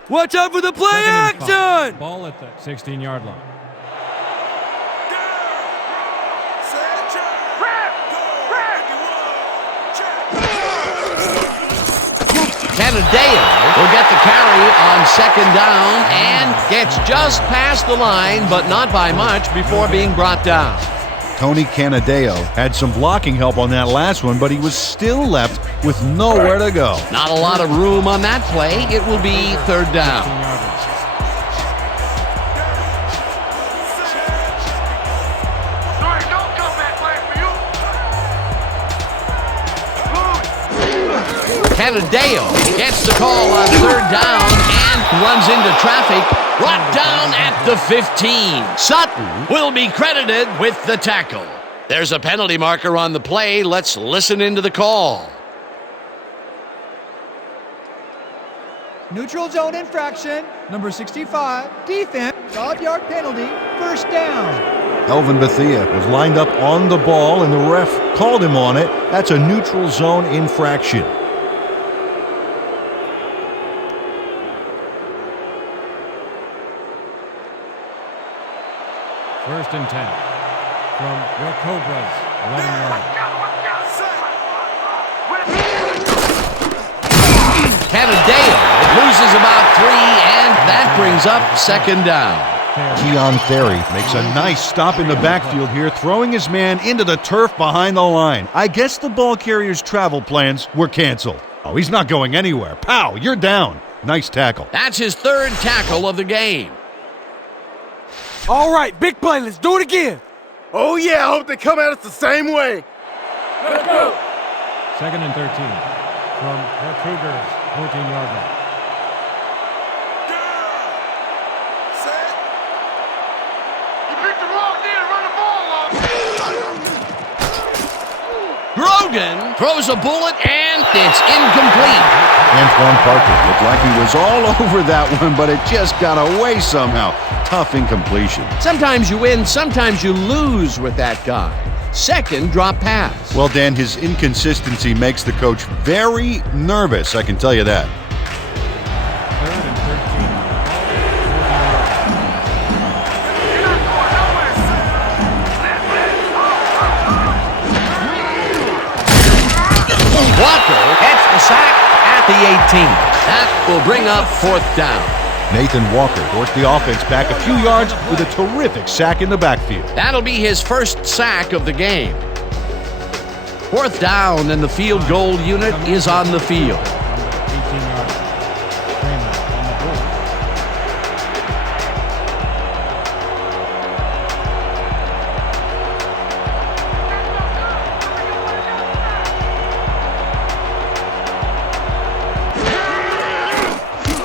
Watch out for the play Second and 5. action! Ball at the 16-yard line. Canadeo will get the carry on second down and gets just past the line, but not by much before being brought down. Tony Canadeo had some blocking help on that last one, but he was still left with nowhere to go. Not a lot of room on that play. It will be third down. 16-yard line. don't come back play for you. Canadeo gets the call on third down and runs into traffic, brought down at the 15. Sutton will be credited with the tackle. There's a penalty marker on the play. Let's listen into the call. Neutral zone infraction, number 65, defense, 5-yard penalty, first down. Elvin Bethea was lined up on the ball, and the ref called him on it. That's a neutral zone infraction. First and 10 from the Cobras, 11-yard line. Canadeo loses about 3, and that brings up second down. Keon Therry makes a nice stop in the backfield here, throwing his man into the turf behind the line. I guess the ball carrier's travel plans were canceled. Oh, he's not going anywhere. Pow, you're down. Nice tackle. That's his third tackle of the game. All right, big play. Let's do it again. Oh, yeah. I hope they come at us the same way. Let's go. Second and 13 from the Cougars, 14-yard line. You picked the wrong day to run the ball off. Grogan throws a bullet, and it's incomplete. Antoine Parker looked like he was all over that one, but it just got away somehow. Tough incompletion. Sometimes you win, sometimes you lose with that guy. Second drop pass. Well, Dan, his inconsistency makes the coach very nervous, I can tell you that. Third and 13. Walker gets the sack at the 18. That will bring up 4th down. Nathan Walker worked the offense back a few yards with a terrific sack in the backfield. That'll be his first sack of the game. 4th down, and the field goal unit is on the field. 18-yard. Kramer on the board.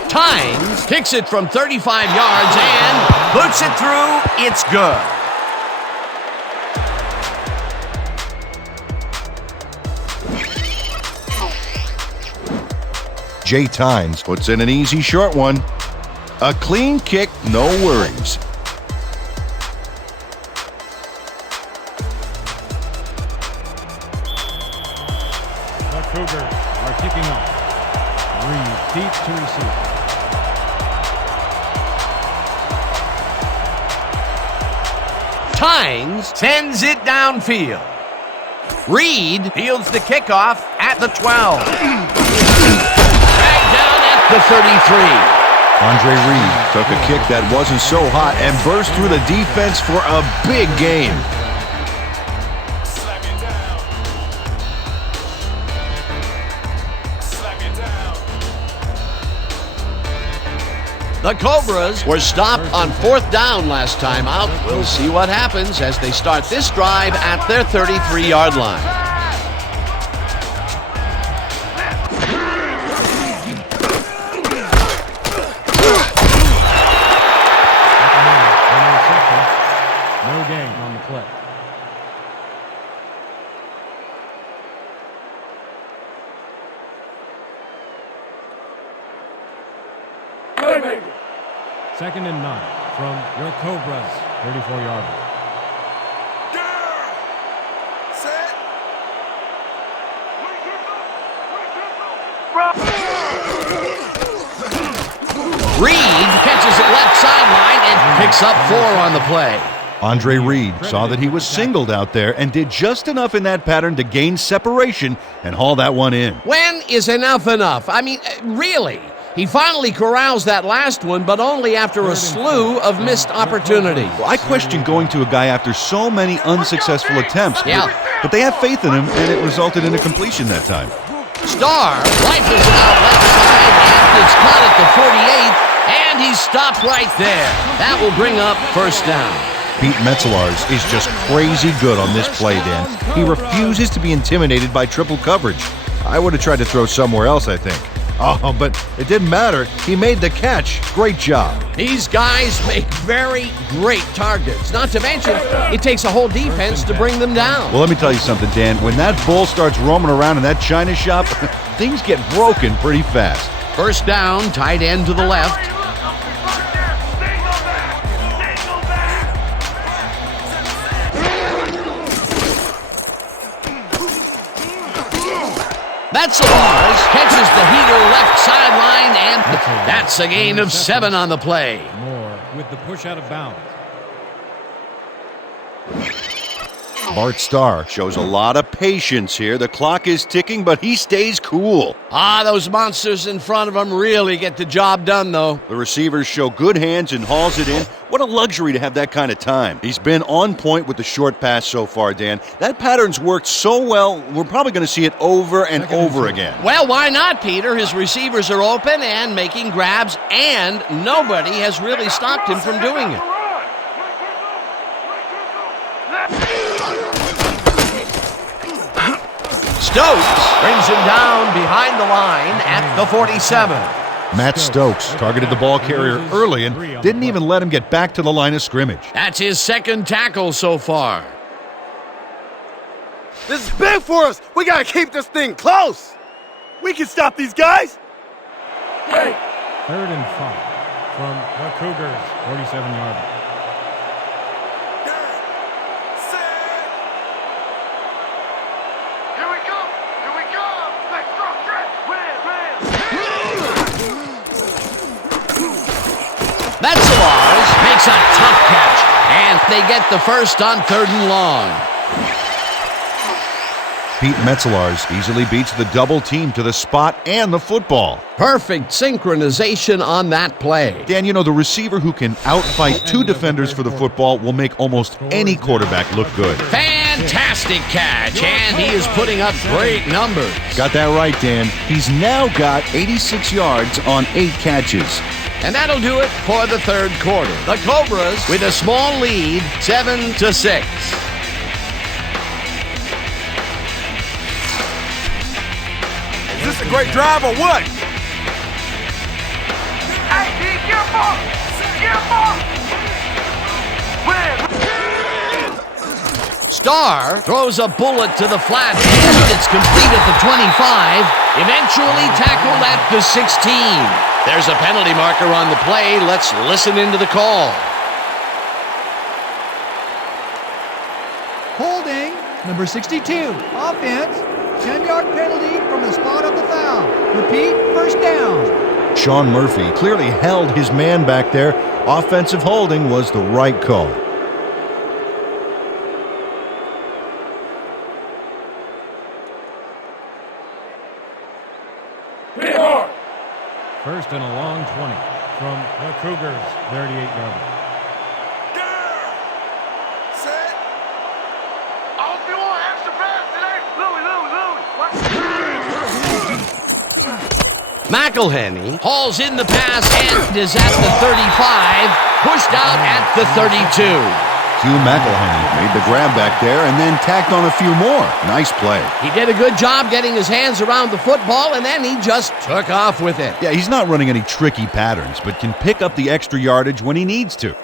Tynes kicks it from 35 yards and puts it through. It's good. Jay Tynes puts in an easy short one. A clean kick, no worries. The Cougars are kicking off. Reed deep to receive. Tynes sends it downfield. Reed fields the kickoff at the 12. Dragged down at the 33. Andre Reed took a kick that wasn't so hot and burst through the defense for a big gain. The Cobras were stopped on 4th down last time out. We'll see what happens as they start this drive at their 33-yard line. No gain on the play. Second and 9 from your Cobras, 34-yard line. Set. Reed catches it left sideline and picks up 4 on the play. Andre Reed saw that he was singled out there and did just enough in that pattern to gain separation and haul that one in. When is enough enough? I mean, really? He finally corrals that last one, but only after a slew of missed opportunities. Well, I question going to a guy after so many unsuccessful attempts. Yeah. But they have faith in him, and it resulted in a completion that time. Starr rifles it out left side, and it's caught at the 48, and he's stopped right there. That will bring up 1st down. Pete Metzelaars is just crazy good on this play, Dan. He refuses to be intimidated by triple coverage. I would have tried to throw somewhere else, I think. Oh, but it didn't matter. He made the catch. Great job. These guys make very great targets. Not to mention, it takes a whole defense to bring them down. Well, let me tell you something, Dan. When that bull starts roaming around in that china shop, things get broken pretty fast. 1st down, tight end to the left. Metzelaars catches the heater left sideline, and that's a gain of 7 on the play. Moore with the push out of bounds. Bart Starr shows a lot of patience here. The clock is ticking, but he stays cool. Those monsters in front of him really get the job done, though. The receivers show good hands and hauls it in. What a luxury to have that kind of time. He's been on point with the short pass so far, Dan. That pattern's worked so well, we're probably going to see it over and over again. Well, why not, Peter? His receivers are open and making grabs, and nobody has really stopped him from doing it. Stokes brings him down behind the line at the 47. Matt Stokes targeted the ball carrier early and didn't even let him get back to the line of scrimmage. That's his 2nd tackle so far. This is big for us. We gotta keep this thing close. We can stop these guys. Hey. 3rd and 5 from the Cougars, 47-yard line. Metzelaars makes a tough catch, and they get the 1st on 3rd and long. Pete Metzelaars easily beats the double team to the spot and the football. Perfect synchronization on that play. Dan, you know, the receiver who can outfight two defenders for the football will make almost any quarterback look good. Fantastic catch, and he is putting up great numbers. Got that right, Dan. He's now got 86 yards on 8 catches. And that'll do it for the third quarter. The Cobras with a small lead, 7-6. Is this a great drive or what? Hey, D, careful! Careful! Win! Starr throws a bullet to the flat end. It's complete at the 25, eventually tackled at the 16. There's a penalty marker on the play. Let's listen into the call. Holding, number 62. Offense, 10-yard penalty from the spot of the foul. Repeat, first down. Sean Murphy clearly held his man back there. Offensive holding was the right call. First and a long 20 from the Cougars, 38-yard. Set. I hope you want extra pass today. Louie. McElhenney hauls in the pass and is at the 35, pushed out at the 32. Hugh McElhenney made the grab back there and then tacked on a few more. Nice play. He did a good job getting his hands around the football, and then he just took off with it. Yeah, he's not running any tricky patterns, but can pick up the extra yardage when he needs to.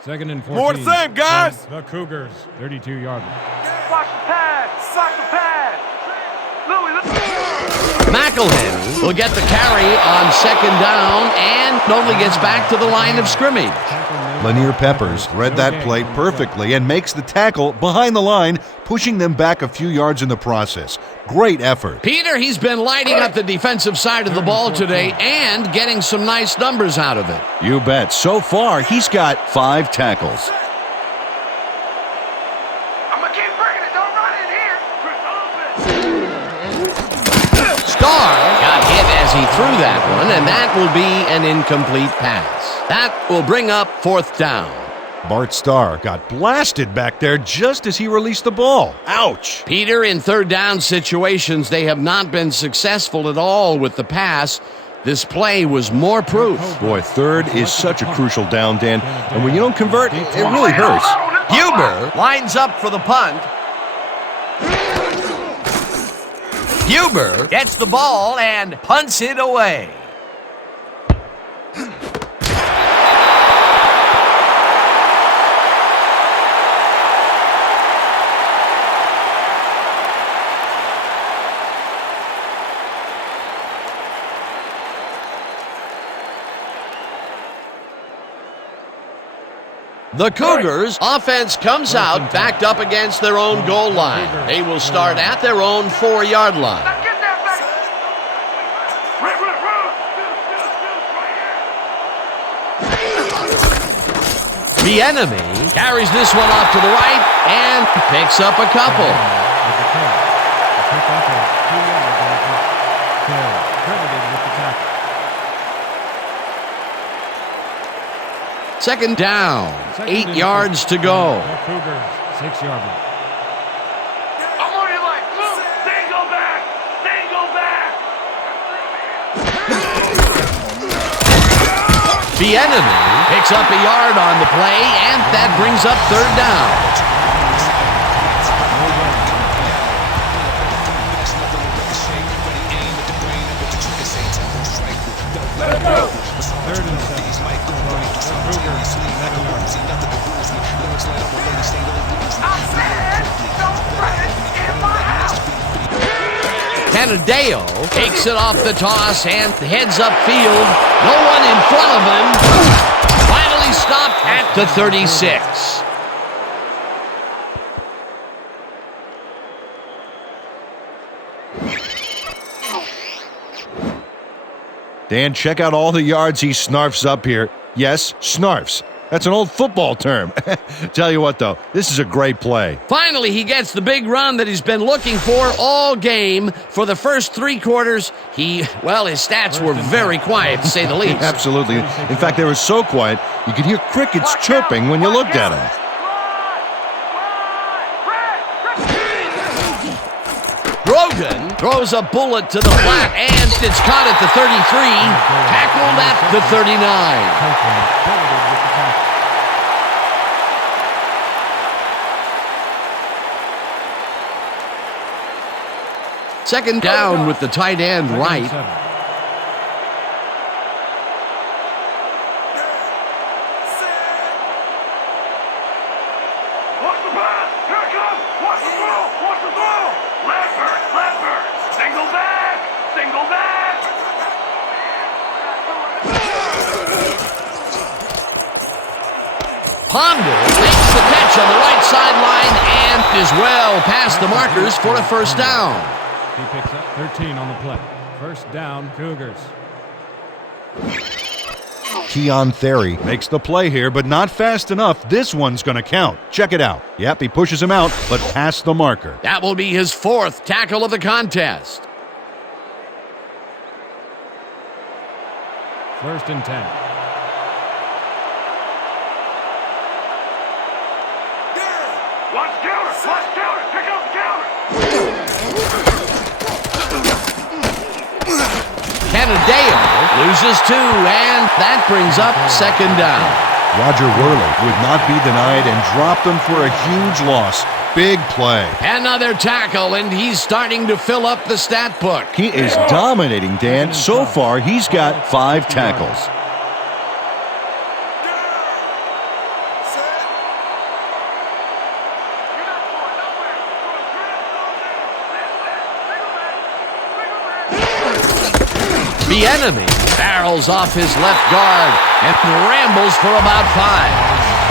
Second and 14. More the same, guys. The Cougars, 32-yard. Watch the pass. Watch the pass. Louie. McElhenney will get the carry on second down and only gets back to the line of scrimmage. Lanier Peppers read that play perfectly and makes the tackle behind the line, pushing them back a few yards in the process. Great effort. Peter, he's been lighting up the defensive side of the ball today and getting some nice numbers out of it. You bet. So far, he's got 5 tackles. I'm going to keep bringing it. Don't run in here. Starr got hit as he threw that one, and that will be an incomplete pass. That will bring up fourth down. Bart Starr got blasted back there just as he released the ball. Ouch! Peter, in third down situations, they have not been successful at all with the pass. This play was more proof. Boy, third is such a crucial down, Dan. And when you don't convert, it really hurts. Huber lines up for the punt. Huber gets the ball and punts it away. The Cougars' offense comes out backed up against their own goal line. They will start at their own 4-yard line. Now get that back. Run. The enemy carries this one off to the right and picks up a couple. Second down, 8 yards to go. Cougars, 6-yard line. I'm on your line. Move. Stay, go back. Stay, go back. The enemy picks up a yard on the play, and that brings up third down. Third and 7. Cougars, 7-yard. I said, don't run it in my house. Canadeo takes it off the toss and heads upfield. No one in front of him. Finally stopped at the 36. Dan, check out all the yards he snarfs up here. Yes, snarfs. That's an old football term. Tell you what, though, this is a great play. Finally, he gets the big run that he's been looking for all game. For the first 3 quarters, his stats were very quiet, to say the least. Absolutely. In fact, they were so quiet, you could hear crickets chirping when you looked at them. Grogan throws a bullet to the flat, and it's caught at the 33, tackled at the 39. Second down with the tight end right. Watch the pass! Here it comes! Watch the throw! Watch the throw! Left, single back! Single back! Ponder makes the catch on the right sideline and is well past the markers for a first down. He picks up 13 on the play. First down, Cougars. Keon Theory makes the play here, but not fast enough. This one's going to count. Check it out. Yep, he pushes him out, but past the marker. That will be his 4th tackle of the contest. First and 10. Watch counter! Pick up counter! Canadeo loses 2, and that brings up second down. Roger Worley would not be denied and dropped them for a huge loss. Big play. Another tackle, and he's starting to fill up the stat book. He is dominating, Dan. So far, he's got 5 tackles. The enemy barrels off his left guard and rambles for about 5.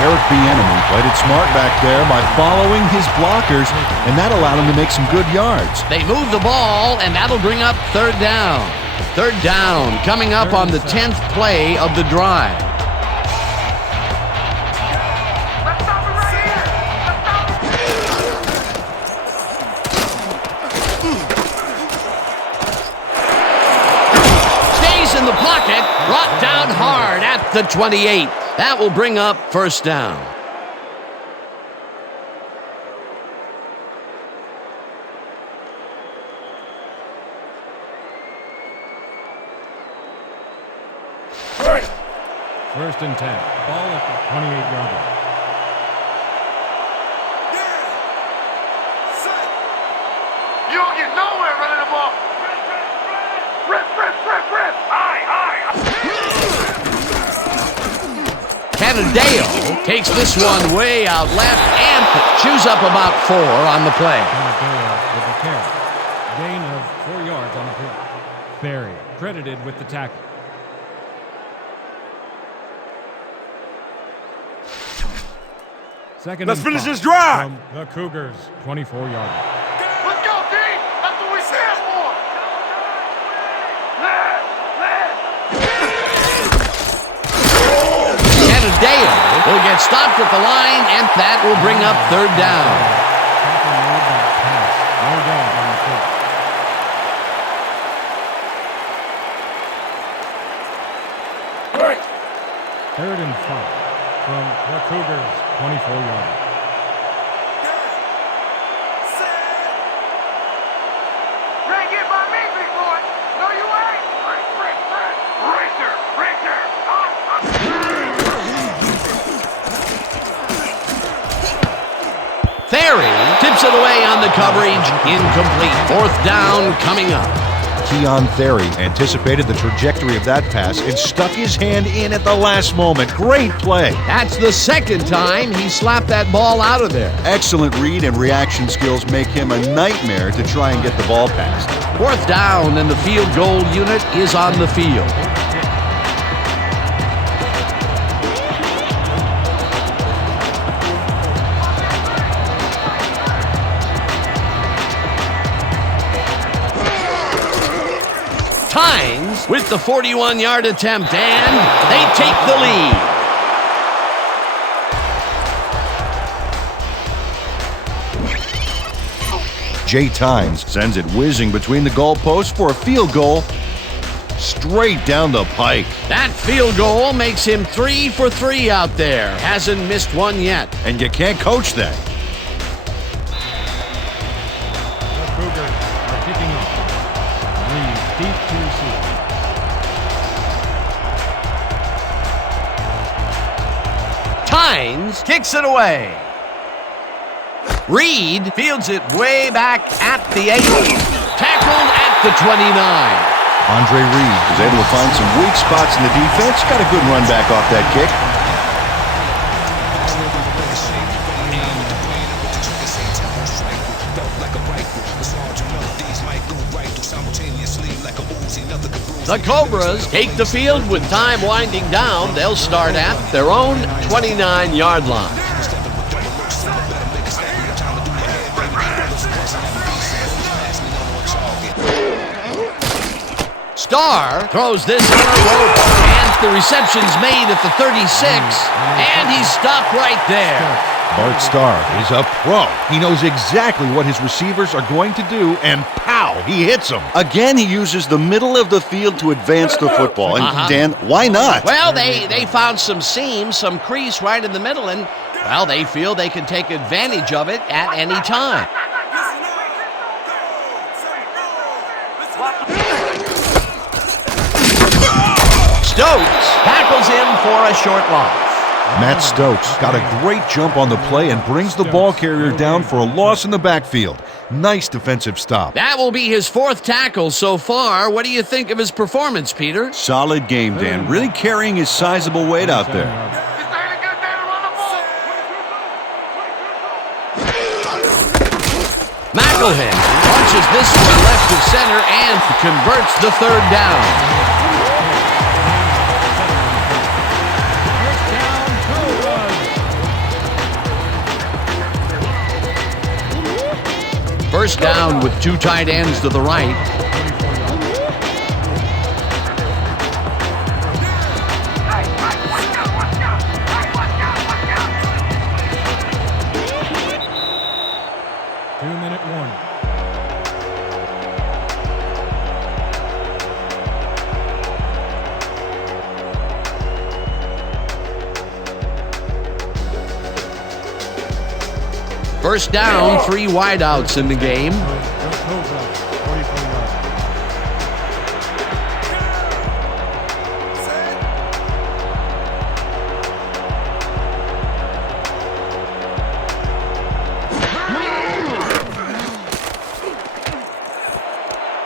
Eric Bieniemy played it smart back there by following his blockers, and that allowed him to make some good yards. They move the ball, and that'll bring up third down. Third down coming up on the 10th play of the drive. Let's stop it right here! Stays in the pocket, brought down hard at the 28. That will bring up first down. First and 10. Ball at the 28-yard line. You don't get nowhere running the ball! Rip! Aye! Canadeo takes this one way out left and chews up about 4 on the play. Canadeo with the carry. Gain of 4 yards on the play. Berry credited with the tackle. Second Let's and finish 5 this drive. from the Cougars' 24-yard line. Let's go, D! That's what we said for! Canadeo will get stopped at the line, and that will bring up third down. Tackle made by pass. No down on the play. Third and 5 from the Cougars' 24-yard line. You ain't get by me, big boy! No, you ain't! Racer! Theory tips it away on the coverage. Incomplete. Fourth down coming up. Keon Theory anticipated the trajectory of that pass and stuck his hand in at the last moment. Great play. That's the second time he slapped that ball out of there. Excellent read and reaction skills make him a nightmare to try and get the ball past. Fourth down, and the field goal unit is on the field. Tynes with the 41-yard attempt, and they take the lead. Jay Tynes sends it whizzing between the goalposts for a field goal straight down the pike. That field goal makes him 3 for 3 out there. Hasn't missed one yet. And you can't coach that. The Cougars are kicking off. Reed deep to receive. Tynes kicks it away. Reed fields it way back at the 8. Tackled at the 29. Andre Reed is able to find some weak spots in the defense. Got a good run back off that kick. The Cobras take the field with time winding down. They'll start at their own 29-yard line. Star throws this on a rope, and the reception's made at the 36, and he's stopped right there. Bart Starr is a pro. He knows exactly what his receivers are going to do, and pow, he hits them. Again, he uses the middle of the field to advance the football. And Dan, why not? Well, they found some seams, some crease right in the middle, and, well, they feel they can take advantage of it at any time. Stokes tackles him for a short loss. Matt Stokes got a great jump on the play and brings the ball carrier down for a loss in the backfield. Nice defensive stop. That will be his 4th tackle so far. What do you think of his performance, Peter? Solid game, Dan. Really carrying his sizable weight out there. McElhen launches this one left of center and converts the 3rd down. First down with 2 tight ends to the right. Two-minute warning. First down, 3 wideouts in the game. Cobra, 44 yards.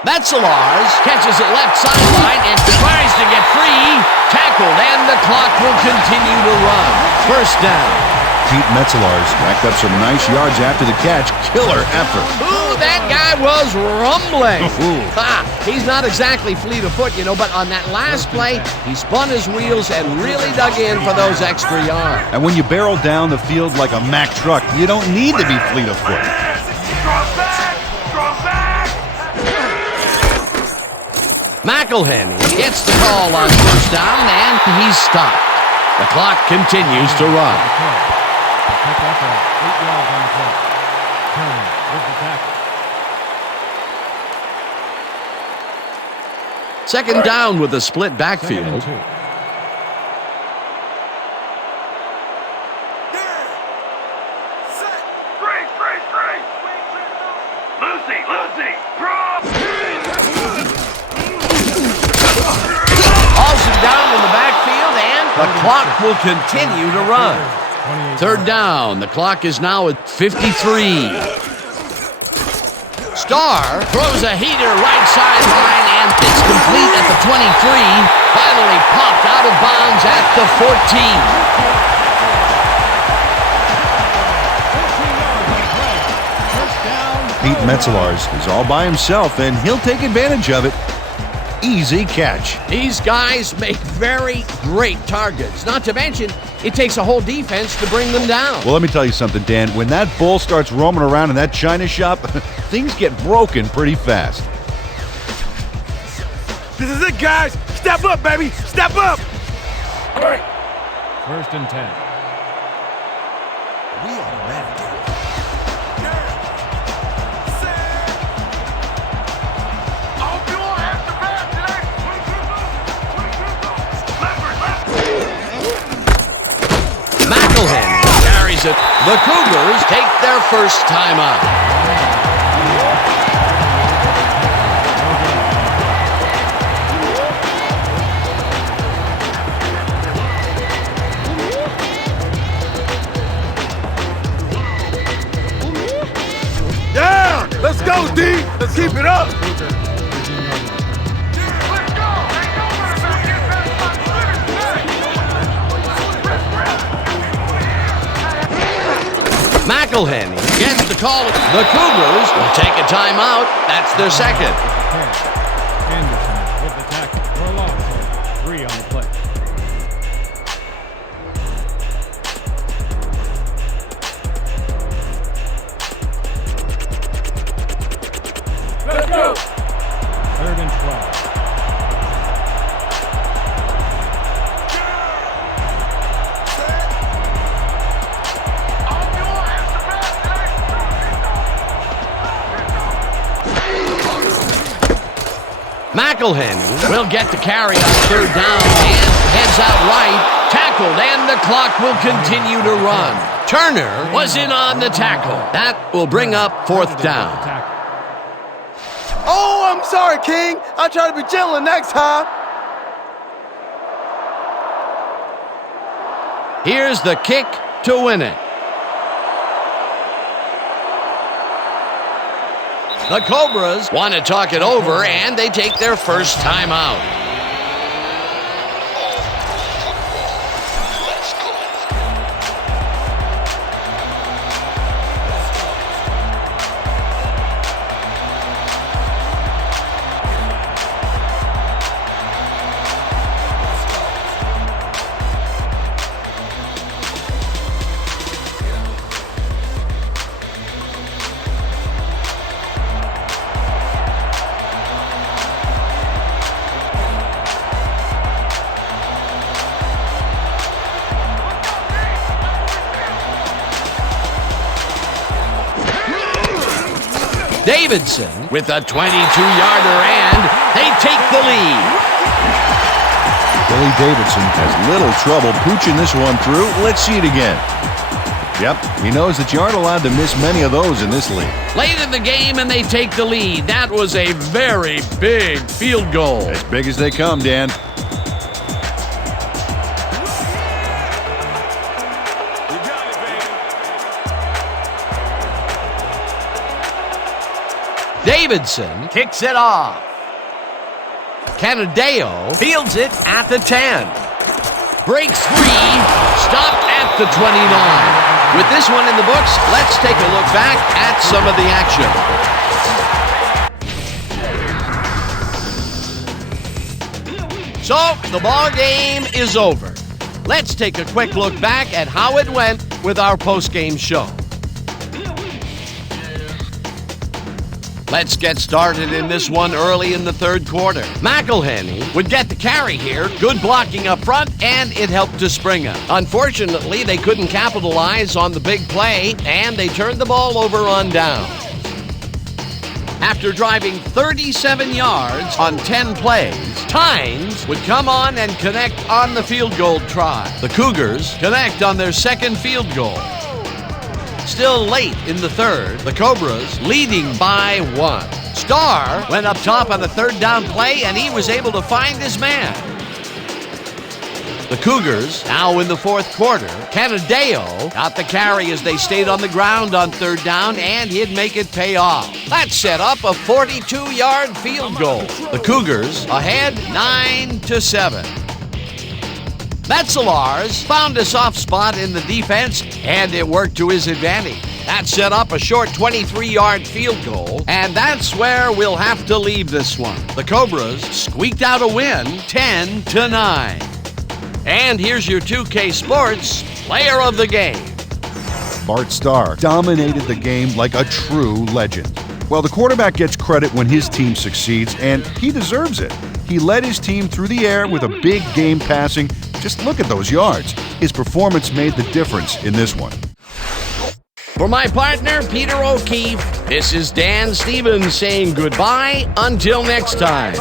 Metzelars catches it left sideline and tries to get free. Tackled, and the clock will continue to run. First down. Pete Metzelars racked up some nice yards after the catch. Killer effort. Ooh, that guy was rumbling. He's not exactly fleet of foot, but on that last play, he spun his wheels and really dug in for those extra yards. And when you barrel down the field like a Mack truck, you don't need to be fleet of foot. Drop back! Drop back! McElhen gets the call on first down, and he's stopped. The clock continues to run. Pick up 8 yards on the play. Turner with the tackle. Second down with a split backfield. Second and 3. Lucy! Drop! Hauls him down in the backfield, and the clock will continue to run. Third down. The clock is now at 53. Starr throws a heater right sideline, and it's complete at the 23. Finally popped out of bounds at the 14. Pete Metzelars is all by himself, and he'll take advantage of it. Easy catch. These guys make very great targets. Not to mention, it takes a whole defense to bring them down. Well, let me tell you something, Dan. When that bull starts roaming around in that china shop, things get broken pretty fast. This is it, guys. Step up, baby. Step up. First and 10. carries it. The Cougars take their first timeout. Down! Let's go, D! Let's keep it up! McElhenney gets the call. The Cougars will take a timeout. That's their second. Anderson with the tackle for a loss of 3 on the play. Let's go! 3rd and 12. McElhenney will get the carry on 3rd down and heads out right. Tackled, and the clock will continue to run. Turner was in on the tackle. That will bring up 4th down. Oh, I'm sorry, King. I'll try to be gentle next time. Here's the kick to win it. The Cobras want to talk it over, and they take their first timeout. Davidson with a 22-yarder, and they take the lead. Billy Davidson has little trouble pooching this one through. Let's see it again. Yep, he knows that you aren't allowed to miss many of those in this league. Late in the game, and they take the lead. That was a very big field goal. As big as they come, Dan. Davidson kicks it off. Canadeo fields it at the 10. Breaks free, stopped at the 29. With this one in the books, let's take a look back at some of the action. So, the ball game is over. Let's take a quick look back at how it went with our post-game show. Let's get started in this one early in the 3rd quarter. McElhenney would get the carry here. Good blocking up front, and it helped to spring up. Unfortunately, they couldn't capitalize on the big play, and they turned the ball over on downs. After driving 37 yards on 10 plays, Tynes would come on and connect on the field goal try. The Cougars connect on their second field goal. Still late in the 3rd, the Cobras leading by 1. Starr went up top on the 3rd down play, and he was able to find his man. The Cougars now in the 4th quarter. Canadeo got the carry as they stayed on the ground on 3rd down, and he'd make it pay off. That set up a 42-yard field goal. The Cougars ahead 9-7. Metzelars found a soft spot in the defense, and it worked to his advantage. That set up a short 23-yard field goal, and that's where we'll have to leave this one. The Cobras squeaked out a win, 10-9. And here's your 2K Sports Player of the Game. Bart Starr dominated the game like a true legend. Well, the quarterback gets credit when his team succeeds, and he deserves it. He led his team through the air with a big game passing. Just look at those yards. His performance made the difference in this one. For my partner, Peter O'Keefe, this is Dan Stevens saying goodbye until next time.